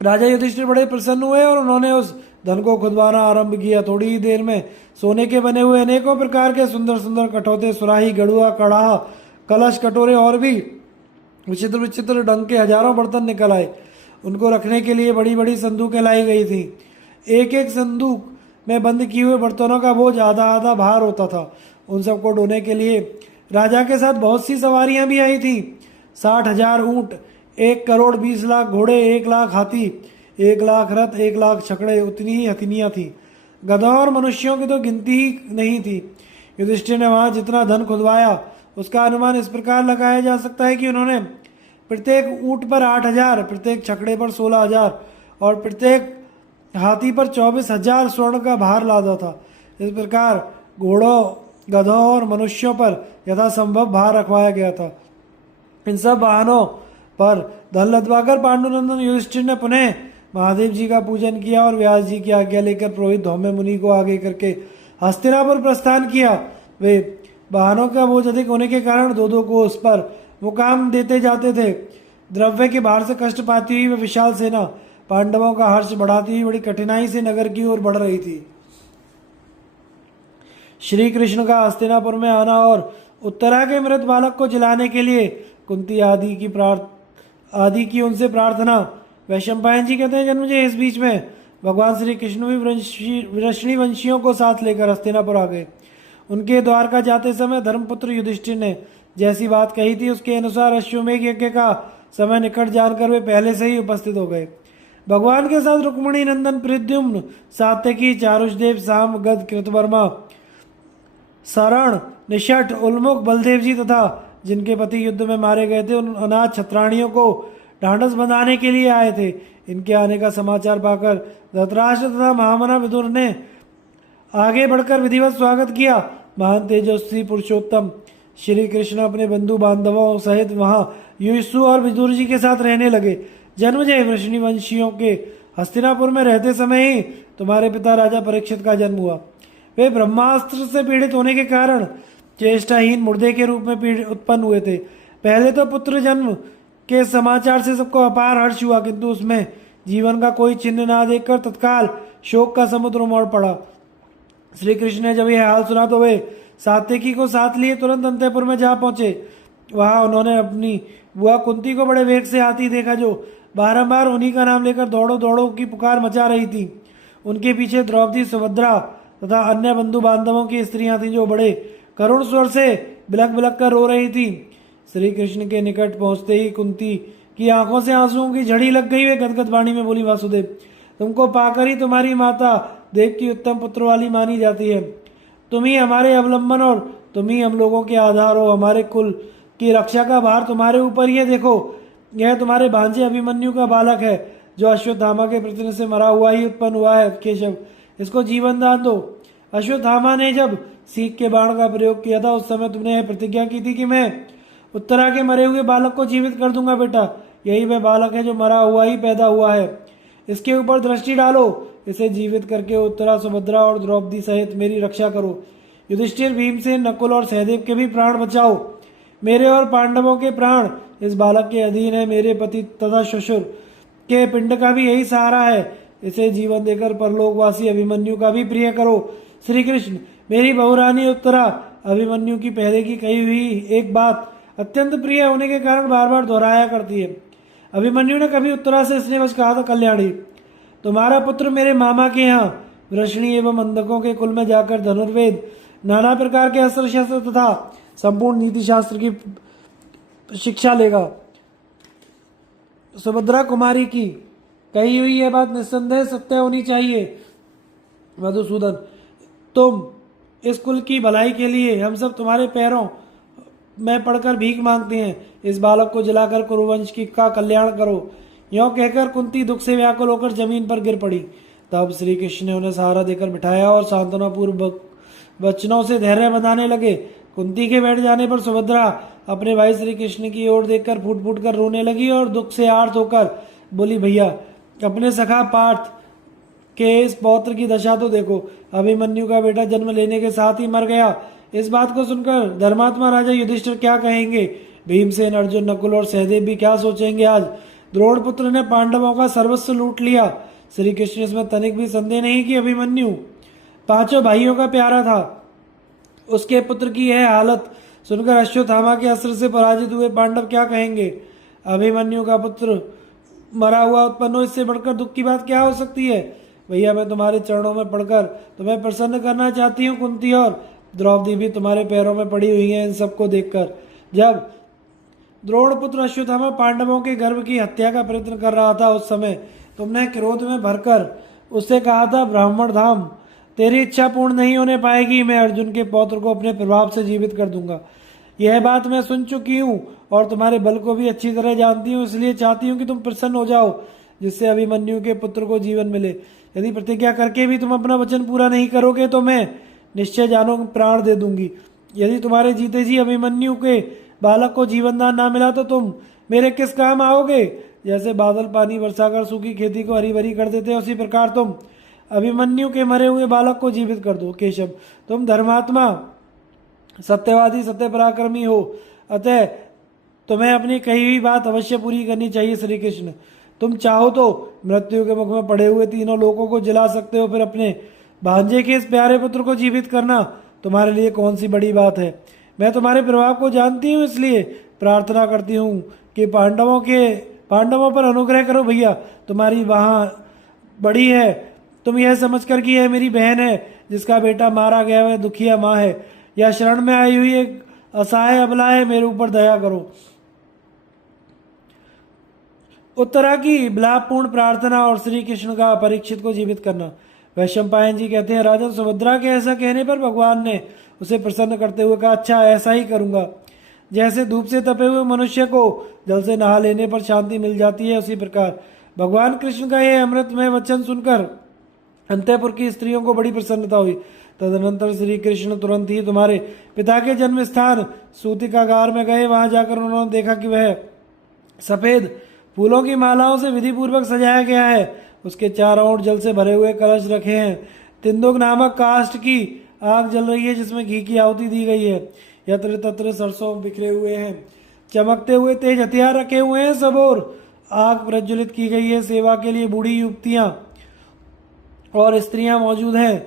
राजा युधिष्ठिर बड़े प्रसन्न हुए और उन्होंने उस धन को खुदवाना आरंभ किया। थोड़ी ही देर में सोने के बने हुए अनेकों प्रकार के सुंदर सुंदर कठौते, सुराही, गड़ुआ, कड़ाहा, कलश, कटोरे और भी विचित्र विचित्र ढंग के हजारों बर्तन निकल आए। उनको रखने के लिए बड़ी बड़ी संदूकें लाई गई थी। एक एक संदूक में बंद किए हुए बर्तनों का बोझ आधा आधा भार होता था। उन सबको ढोने के लिए राजा के साथ बहुत सी सवारियां भी आई थी। 60,000 ऊंट, 1,20,00,000 घोड़े, 1,00,000 हाथी, 1,00,000 रथ, 1,00,000 छकड़े, उतनी ही हथिनियां थी। गधों और मनुष्यों की तो गिनती ही नहीं थी। युधिष्ठिर ने वहां जितना धन खुदवाया उसका अनुमान इस प्रकार लगाया जा सकता है कि उन्होंने प्रत्येक ऊंट पर 8,000, प्रत्येक छकड़े पर 16,000 और प्रत्येक हाथी पर 24,000 स्वर्ण का भार लादा था। इस प्रकार घोड़ों, गधों और मनुष्यों पर यथासंभव भार रखवाया गया था। इन सब वाहनों पर धन लदवाकर पांडुनंदन युधिष्ठिर ने पुनः महादेव जी का पूजन किया और व्यास जी की आज्ञा लेकर पुरोहित धौम्य मुनि को आगे करके हस्तिनापुर प्रस्थान किया। वे वाहनों का बोझ अधिक होने के कारण दो को उस पर मुकाम देते जाते थे। द्रव्य के भार से कष्ट पाती हुई वे विशाल सेना पांडवों का हर्ष बढ़ाती हुई बड़ी कठिनाई से नगर की ओर बढ़ रही थी। श्री कृष्ण का हस्तिनापुर में आना और उत्तरा के मृत बालक को जिलाने के लिए कुंती आदि की उनसे प्रार्थना। वैशंपायन जी कहते हैं, जन्मजय, इस बीच में भगवान श्री कृष्ण भी वृष्णि वंशियों को साथ लेकर हस्तिनापुर आ गए। उनके द्वारका जाते समय धर्मपुत्र युधिष्ठिर ने जैसी बात कही थी उसके अनुसार अश्वमेघ यज्ञ का समय निकट जानकर वे पहले से ही उपस्थित हो गए। भगवान के साथ रुक्मिणी नंदन, प्रद्युम्न, सात्यकी, चारुषदेव, साम, गद, कृतवर्मा, सारण, निषठ, उल्मुख, बलदेव जी तथा जिनके पति युद्ध में मारे गए थे उन अनाथ छत्राणियों को ढांढस बंधाने के लिए आए थे। इनके आने का समाचार पाकर धृतराष्ट्र तथा महामना विदुर ने आगे बढ़कर विधिवत स्वागत किया। महान तेजस्वी पुरुषोत्तम श्री कृष्ण अपने बंधु बांधवों सहित वहां युयसु और विदुर जी के साथ रहने लगे। जन्मजय, वृष्णि वंशियों के हस्तिनापुर में रहते समय ही तुम्हारे पिता राजा परीक्षित का जन्म हुआ। वे ब्रह्मास्त्र से पीड़ित होने के कारण चेष्टाहीन मुर्दे के रूप में उत्पन्न हुए थे। पहले तो पुत्र जन्म के समाचार से सबको अपार हर्ष हुआ, किंतु उसमें जीवन का कोई चिन्ह ना देखकर तत्काल शोक का समुद्र उमड़ पड़ा। श्री कृष्ण ने जब यह हाल सुना तो वे सात्यकी को साथ लिए तुरंत अंतःपुर में जा पहुंचे। वहां उन्होंने अपनी बुआ कुंती को बड़े वेग से आती देखा, जो बारंबार उन्हीं का नाम लेकर दौड़ो दौड़ो की पुकार मचा रही थी। उनके पीछे द्रौपदी, सुभद्रा तथा अन्य बंधु बांधवों की स्त्रियां थीं जो बड़े करुण स्वर से बिलक बिलक कर रो रही थी। श्री कृष्ण के निकट पहुंचते ही कुंती की आंखों से आंसुओं की झड़ी लग गई। वे गदगद वाणी में बोली, वासुदेव, तुमको पाकर ही तुम्हारी माता देव की उत्तम पुत्र वाली मानी जाती है। तुम ही हमारे अवलंबन और तुम ही हम लोगों के आधार हो। हमारे कुल की रक्षा का भार तुम्हारे ऊपर ही है। देखो, यह तुम्हारे भांजे अभिमन्यु का बालक है, जो अश्वत्थामा के प्रति से मरा हुआ ही उत्पन्न हुआ है। केशव, इसको जीवन दान दो। अश्वत्थामा ने जब सीख के बाण का प्रयोग किया था उस समय तुमने यह प्रतिज्ञा की थी कि मैं उत्तरा के मरे हुए बालक को जीवित कर दूंगा। बेटा, यही वह बालक है जो मरा हुआ ही पैदा हुआ है। इसके ऊपर दृष्टि डालो, इसे जीवित करके उत्तरा, सुभद्रा और द्रौपदी सहित मेरी रक्षा करो। युधिष्ठिर, भीमसेन, नकुल और सहदेव के भी प्राण बचाओ। मेरे और पांडवों के प्राण इस बालक के अधीन है। मेरे पति तथा ससुर के पिंड का भी यही सहारा है। इसे जीवन देकर परलोकवासी अभिमन्यु का भी प्रिय करो। श्री कृष्ण, मेरी बहुरानी उत्तरा अभिमन्यु की पहले की कही हुई एक बात अत्यंत प्रिय होने के कारण बार बार दोहराया करती है। अभिमन्यु ने कभी उत्तरा से स्नेहवश कहा था, कल्याणी, तुम्हारा पुत्र मेरे मामा के यहाँ वृषणी एवं अंधकों के कुल में जाकर धनुर्वेद, नाना प्रकार के अस्त्र शस्त्र तथा संपूर्ण नीति शास्त्र की शिक्षा लेगा। सुभद्रा कुमारी की कही हुई यह बात निस्संदेह सत्य होनी चाहिए। मधुसूदन, तुम इस कुल की भलाई के लिए हम सब तुम्हारे पैरों में पड़कर भीख मांगते हैं। इस बालक को जलाकर कुरुवंश की का कल्याण करो। यों कहकर कुंती दुख से व्याकुल होकर जमीन पर गिर पड़ी। तब श्री कृष्ण ने उन्हें सहारा देकर बिठाया और सांत्वनापूर्व वचनों से धैर्य बंधाने लगे। कुंती के बैठ जाने पर सुभद्रा अपने भाई श्री कृष्ण की ओर देखकर फूट फूट कर रोने लगी और दुख से आर्त होकर बोली, भैया, अपने सखा पार्थ के इस पौत्र की दशा तो देखो। अभिमन्यु का बेटा जन्म लेने के साथ ही मर गया। इस बात को सुनकर धर्मात्मा राजा युधिष्ठिर क्या कहेंगे? भीमसेन, अर्जुन, नकुल और सहदेव भी क्या सोचेंगे? आज द्रोणपुत्र ने पांडवों का सर्वस्व लूट लिया। श्री कृष्ण इसमें तनिक भी संदेह नहीं कि अभिमन्यु पांचों भाइयों का प्यारा था। उसके पुत्र की यह हालत सुनकर अश्वत्थामा के अस्त्र से पराजित हुए पांडव क्या कहेंगे? अभिमन्यु का पुत्र मरा हुआ उत्पन्न हो, इससे बढ़कर दुख की बात क्या हो सकती है? भैया, मैं तुम्हारे चरणों में पड़कर तुम्हें प्रसन्न करना चाहती हूँ। कुंती और द्रौपदी भी तुम्हारे पैरों में पड़ी हुई हैं। इन सबको देखकर जब द्रोणपुत्र अश्वत्थामा पांडवों के गर्भ की हत्या का प्रयत्न कर रहा था उस समय तुमने क्रोध में भरकर उससे कहा था, ब्राह्मण धाम, तेरी इच्छा पूर्ण नहीं होने पाएगी। मैं अर्जुन के पौत्र को अपने प्रभाव से जीवित कर दूंगा। यह बात मैं सुन चुकी हूँ और तुम्हारे बल को भी अच्छी तरह जानती हूँ, इसलिए चाहती हूँ कि तुम प्रसन्न हो जाओ, जिससे अभिमन्यु के पुत्र को जीवन मिले। यदि प्रतिज्ञा करके भी तुम अपना वचन पूरा नहीं करोगे तो मैं निश्चय जानो प्राण दे दूंगी। यदि तुम्हारे जीते जी अभिमन्यु के बालक को जीवन दान ना मिला तो तुम मेरे किस काम आओगे? जैसे बादल पानी बरसाकर सूखी खेती को हरी भरी कर देते हैं, उसी प्रकार तुम अभिमन्यु के मरे हुए बालक को जीवित कर दो। केशव, तुम धर्मात्मा, सत्यवादी, सत्य पराक्रमी हो, अतः तुम्हें अपनी कही हुई बात अवश्य पूरी करनी चाहिए। श्री कृष्ण, तुम चाहो तो मृत्यु के मुख में पड़े हुए तीनों लोगों को जला सकते हो, फिर अपने भांजे के इस प्यारे पुत्र को जीवित करना तुम्हारे लिए कौन सी बड़ी बात है? मैं तुम्हारे प्रभाव को जानती हूँ, इसलिए प्रार्थना करती हूँ कि पांडवों पर अनुग्रह करो। भैया, तुम्हारी वहाँ बड़ी है, तुम यह समझकर कि यह मेरी बहन है जिसका बेटा मारा गया, वह दुखिया माँ है, या शरण में आई हुई एक असहाय अबला है, मेरे ऊपर दया करो। उत्तरा की विलापपूर्ण प्रार्थना और श्री कृष्ण का परीक्षित को जीवित करना। वैशंपायन जी कहते हैं, राजन, सुभद्रा के ऐसा कहने पर भगवान ने उसे प्रसन्न करते हुए कहा, अच्छा, ऐसा ही करूंगा। जैसे धूप से तपे हुए मनुष्य को जल से नहा लेने पर शांति मिल जाती है, उसी प्रकार भगवान कृष्ण का यह अमृतमय वचन सुनकर अंतःपुर की स्त्रियों को बड़ी प्रसन्नता हुई। तदनंतर श्री कृष्ण तुरंत ही तुम्हारे पिता के जन्म स्थान सूतिकागार में गए। वहां जाकर उन्होंने देखा कि वह सफेद फूलों की मालाओं से विधि पूर्वक सजाया गया है। उसके चारों ओर जल से भरे हुए कलश रखे हैं। तिंदुक नामक काष्ठ की आग जल रही है जिसमें घी की आहुति दी गई है। यत्र तत्र सरसों बिखरे हुए हैं, चमकते हुए तेज हथियार रखे हुए हैं, सब और आग प्रज्वलित की गई है। सेवा के लिए बूढ़ी युवतियां और स्त्रियां मौजूद हैं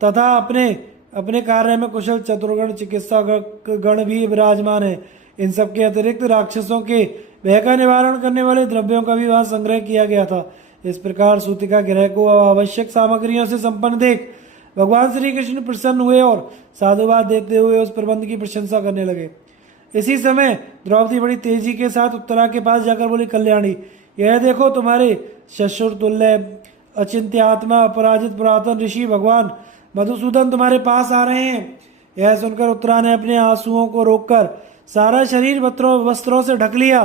तथा अपने अपने कार्य में कुशल चतुर्गण चिकित्सा गण भी विराजमान है। इन सब के अतिरिक्त राक्षसों के भय का निवारण करने वाले द्रव्यों का भी वहां संग्रह किया गया था। इस प्रकार सूतिका गृह को आवश्यक सामग्रियों से संपन्न देख भगवान श्री कृष्ण प्रसन्न हुए और साधुवाद देते हुए उस प्रबंध की प्रशंसा करने लगे। इसी समय द्रौपदी बड़ी तेजी के साथ उत्तरा के पास जाकर बोली, कल्याणी, यह देखो, तुम्हारे ससुर तुल्य अचिंत्यात्मा अपराजित पुरातन ऋषि भगवान मधुसूदन तुम्हारे पास आ रहे हैं। यह सुनकर उत्तरा ने अपने आंसुओं को रोककर सारा शरीर वस्त्रों से ढक लिया।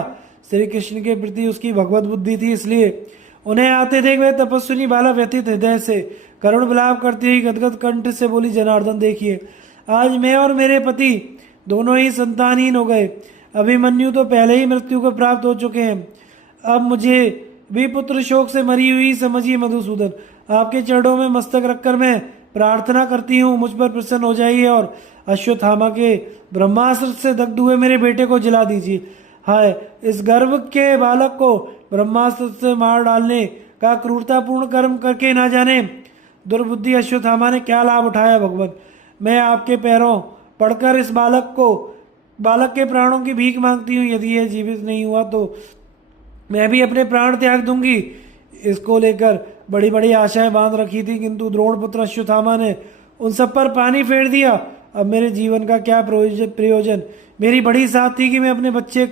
श्री कृष्ण के प्रति उसकी भगवत बुद्धि थी, इसलिए उन्हें आते देख वह तपस्विनी बाला व्यथित हृदय से करुण विलाप करती हुई गदगद कंठ से बोली, जनार्दन देखिए, आज मैं और मेरे पति दोनों ही संतानहीन हो गए। अभिमन्यु तो पहले ही मृत्यु को प्राप्त हो चुके हैं, अब मुझे भी पुत्र शोक से मरी हुई समझिए मधुसूदन। आपके चरणों में मस्तक रखकर मैं प्रार्थना करती हूँ, मुझ पर प्रसन्न हो जाइए और अश्वत्थामा के ब्रह्मास्त्र से दग्ध हुए मेरे बेटे को जला दीजिए। हाय, इस गर्भ के बालक को ब्रह्मास्त्र से मार डालने का क्रूरतापूर्ण कर्म करके ना जाने दुर्बुद्धि अश्वत्थामा ने क्या लाभ उठाया। भगवान, मैं आपके पैरों पड़कर इस बालक के प्राणों की भीख मांगती हूँ। यदि यह जीवित नहीं हुआ तो मैं भी अपने प्राण त्याग दूंगी। इसको लेकर बड़ी बड़ी आशाएं बांध रखी थी, किंतु द्रोणपुत्र अश्वत्थामा ने उन सब पर पानी फेर दिया। अब मेरे जीवन का क्या प्रयोजन। मेरी बड़ी साथ थी कि मैं अपने बच्चे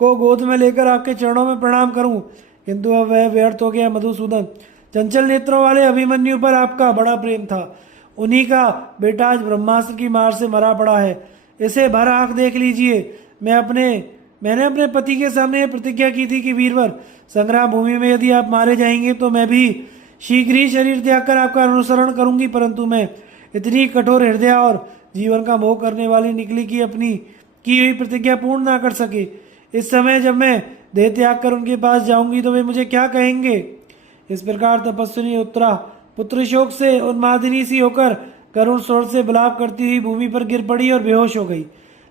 को गोद में लेकर आपके चरणों में प्रणाम करूं, किंतु अब वह व्यर्थ हो गया। मधुसूदन, चंचल नेत्रों वाले अभिमन्यु पर आपका बड़ा प्रेम था, उन्हीं का बेटा आज ब्रह्मास्त्र की मार से मरा पड़ा है। इसे भर आंख देख लीजिए। मैंने अपने पति के सामने प्रतिज्ञा की थी कि वीरवर, संग्राम भूमि में यदि आप मारे जाएंगे तो मैं भी शीघ्र ही शरीर त्याग कर आपका अनुसरण करूंगी, परंतु मैं इतनी कठोर हृदय और जीवन का मोह करने वाली निकली कि अपनी की हुई प्रतिज्ञा पूर्ण ना कर सके। इस समय जब मैं देह त्याग कर उनके पास जाऊंगी तो वे मुझे क्या कहेंगे। इस प्रकार तपस्विनी उत्तरा पुत्र शोक से उन्मादिनी सी होकर करुण स्वर से विलाप करती हुई भूमि पर गिर पड़ी और बेहोश हो गई।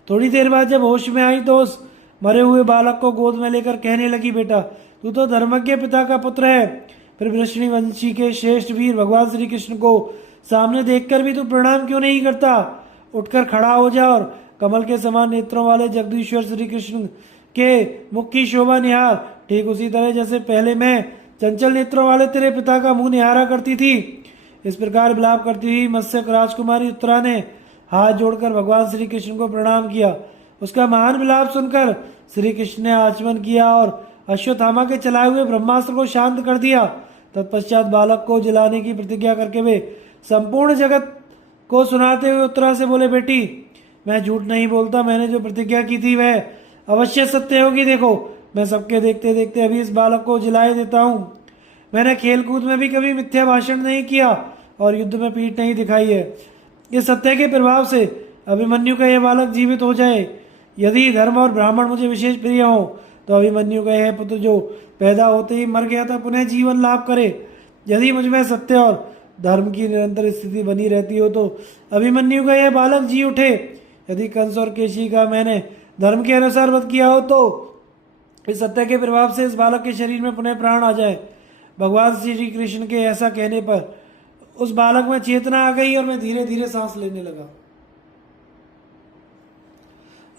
थोड़ी देर बाद जब होश में आई तो उस मरे हुए बालक को गोद में लेकर कहने लगी, बेटा, तू तो धर्मज्ञ पिता का पुत्र है, फिर वृष्णि वंशी के श्रेष्ठ वीर भगवान श्री कृष्ण को सामने देखकर भी तू प्रणाम क्यों नहीं करता। उठकर खड़ा हो जा और कमल के समान नेत्रों वाले जगदीश्वर श्री कृष्ण के मुख की शोभा निहार, ठीक उसी तरह जैसे पहले मैं चंचल नेत्रों वाले तेरे पिता का मुंह निहारा करती थी। इस प्रकार विलाप करती हुई मत्स्य राजकुमारी उत्तरा ने हाथ जोड़कर भगवान श्री कृष्ण को प्रणाम किया। उसका महान विलाप सुनकर श्री कृष्ण ने आचमन किया और अश्वत्थामा के चलाए हुए ब्रह्मास्त्र को शांत कर दिया। तत्पश्चात बालक को जलाने की प्रतिज्ञा करके वे संपूर्ण जगत को सुनाते हुए उत्तरा से बोले, बेटी, मैं झूठ नहीं बोलता, मैंने जो प्रतिज्ञा की थी वह अवश्य सत्य होगी। देखो, मैं सबके देखते देखते अभी इस बालक को जलाए देता हूँ। मैंने खेल कूद में भी कभी मिथ्या भाषण नहीं किया और युद्ध में पीठ नहीं दिखाई है। इस सत्य के प्रभाव से अभिमन्यु का यह बालक जीवित हो जाए। यदि धर्म और ब्राह्मण मुझे विशेष प्रिय हो तो अभिमन्यु का यह पुत्र जो पैदा होते ही मर गया था पुनः जीवन लाभ करे। यदि मुझ में सत्य और धर्म की निरंतर स्थिति बनी रहती हो तो अभिमन्यु का यह बालक जी उठे। यदि कंस और केशी का मैंने धर्म के अनुसार वध किया हो तो इस सत्य के प्रभाव से इस बालक के शरीर में पुनः प्राण आ जाए। भगवान श्री कृष्ण के ऐसा कहने पर उस बालक में चेतना आ गई और मैं धीरे धीरे सांस लेने लगा।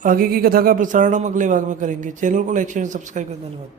आगे की कथा का प्रसारण हम अगले भाग में करेंगे। चैनल को लाइक शेयर सब्सक्राइब कर धन्यवाद।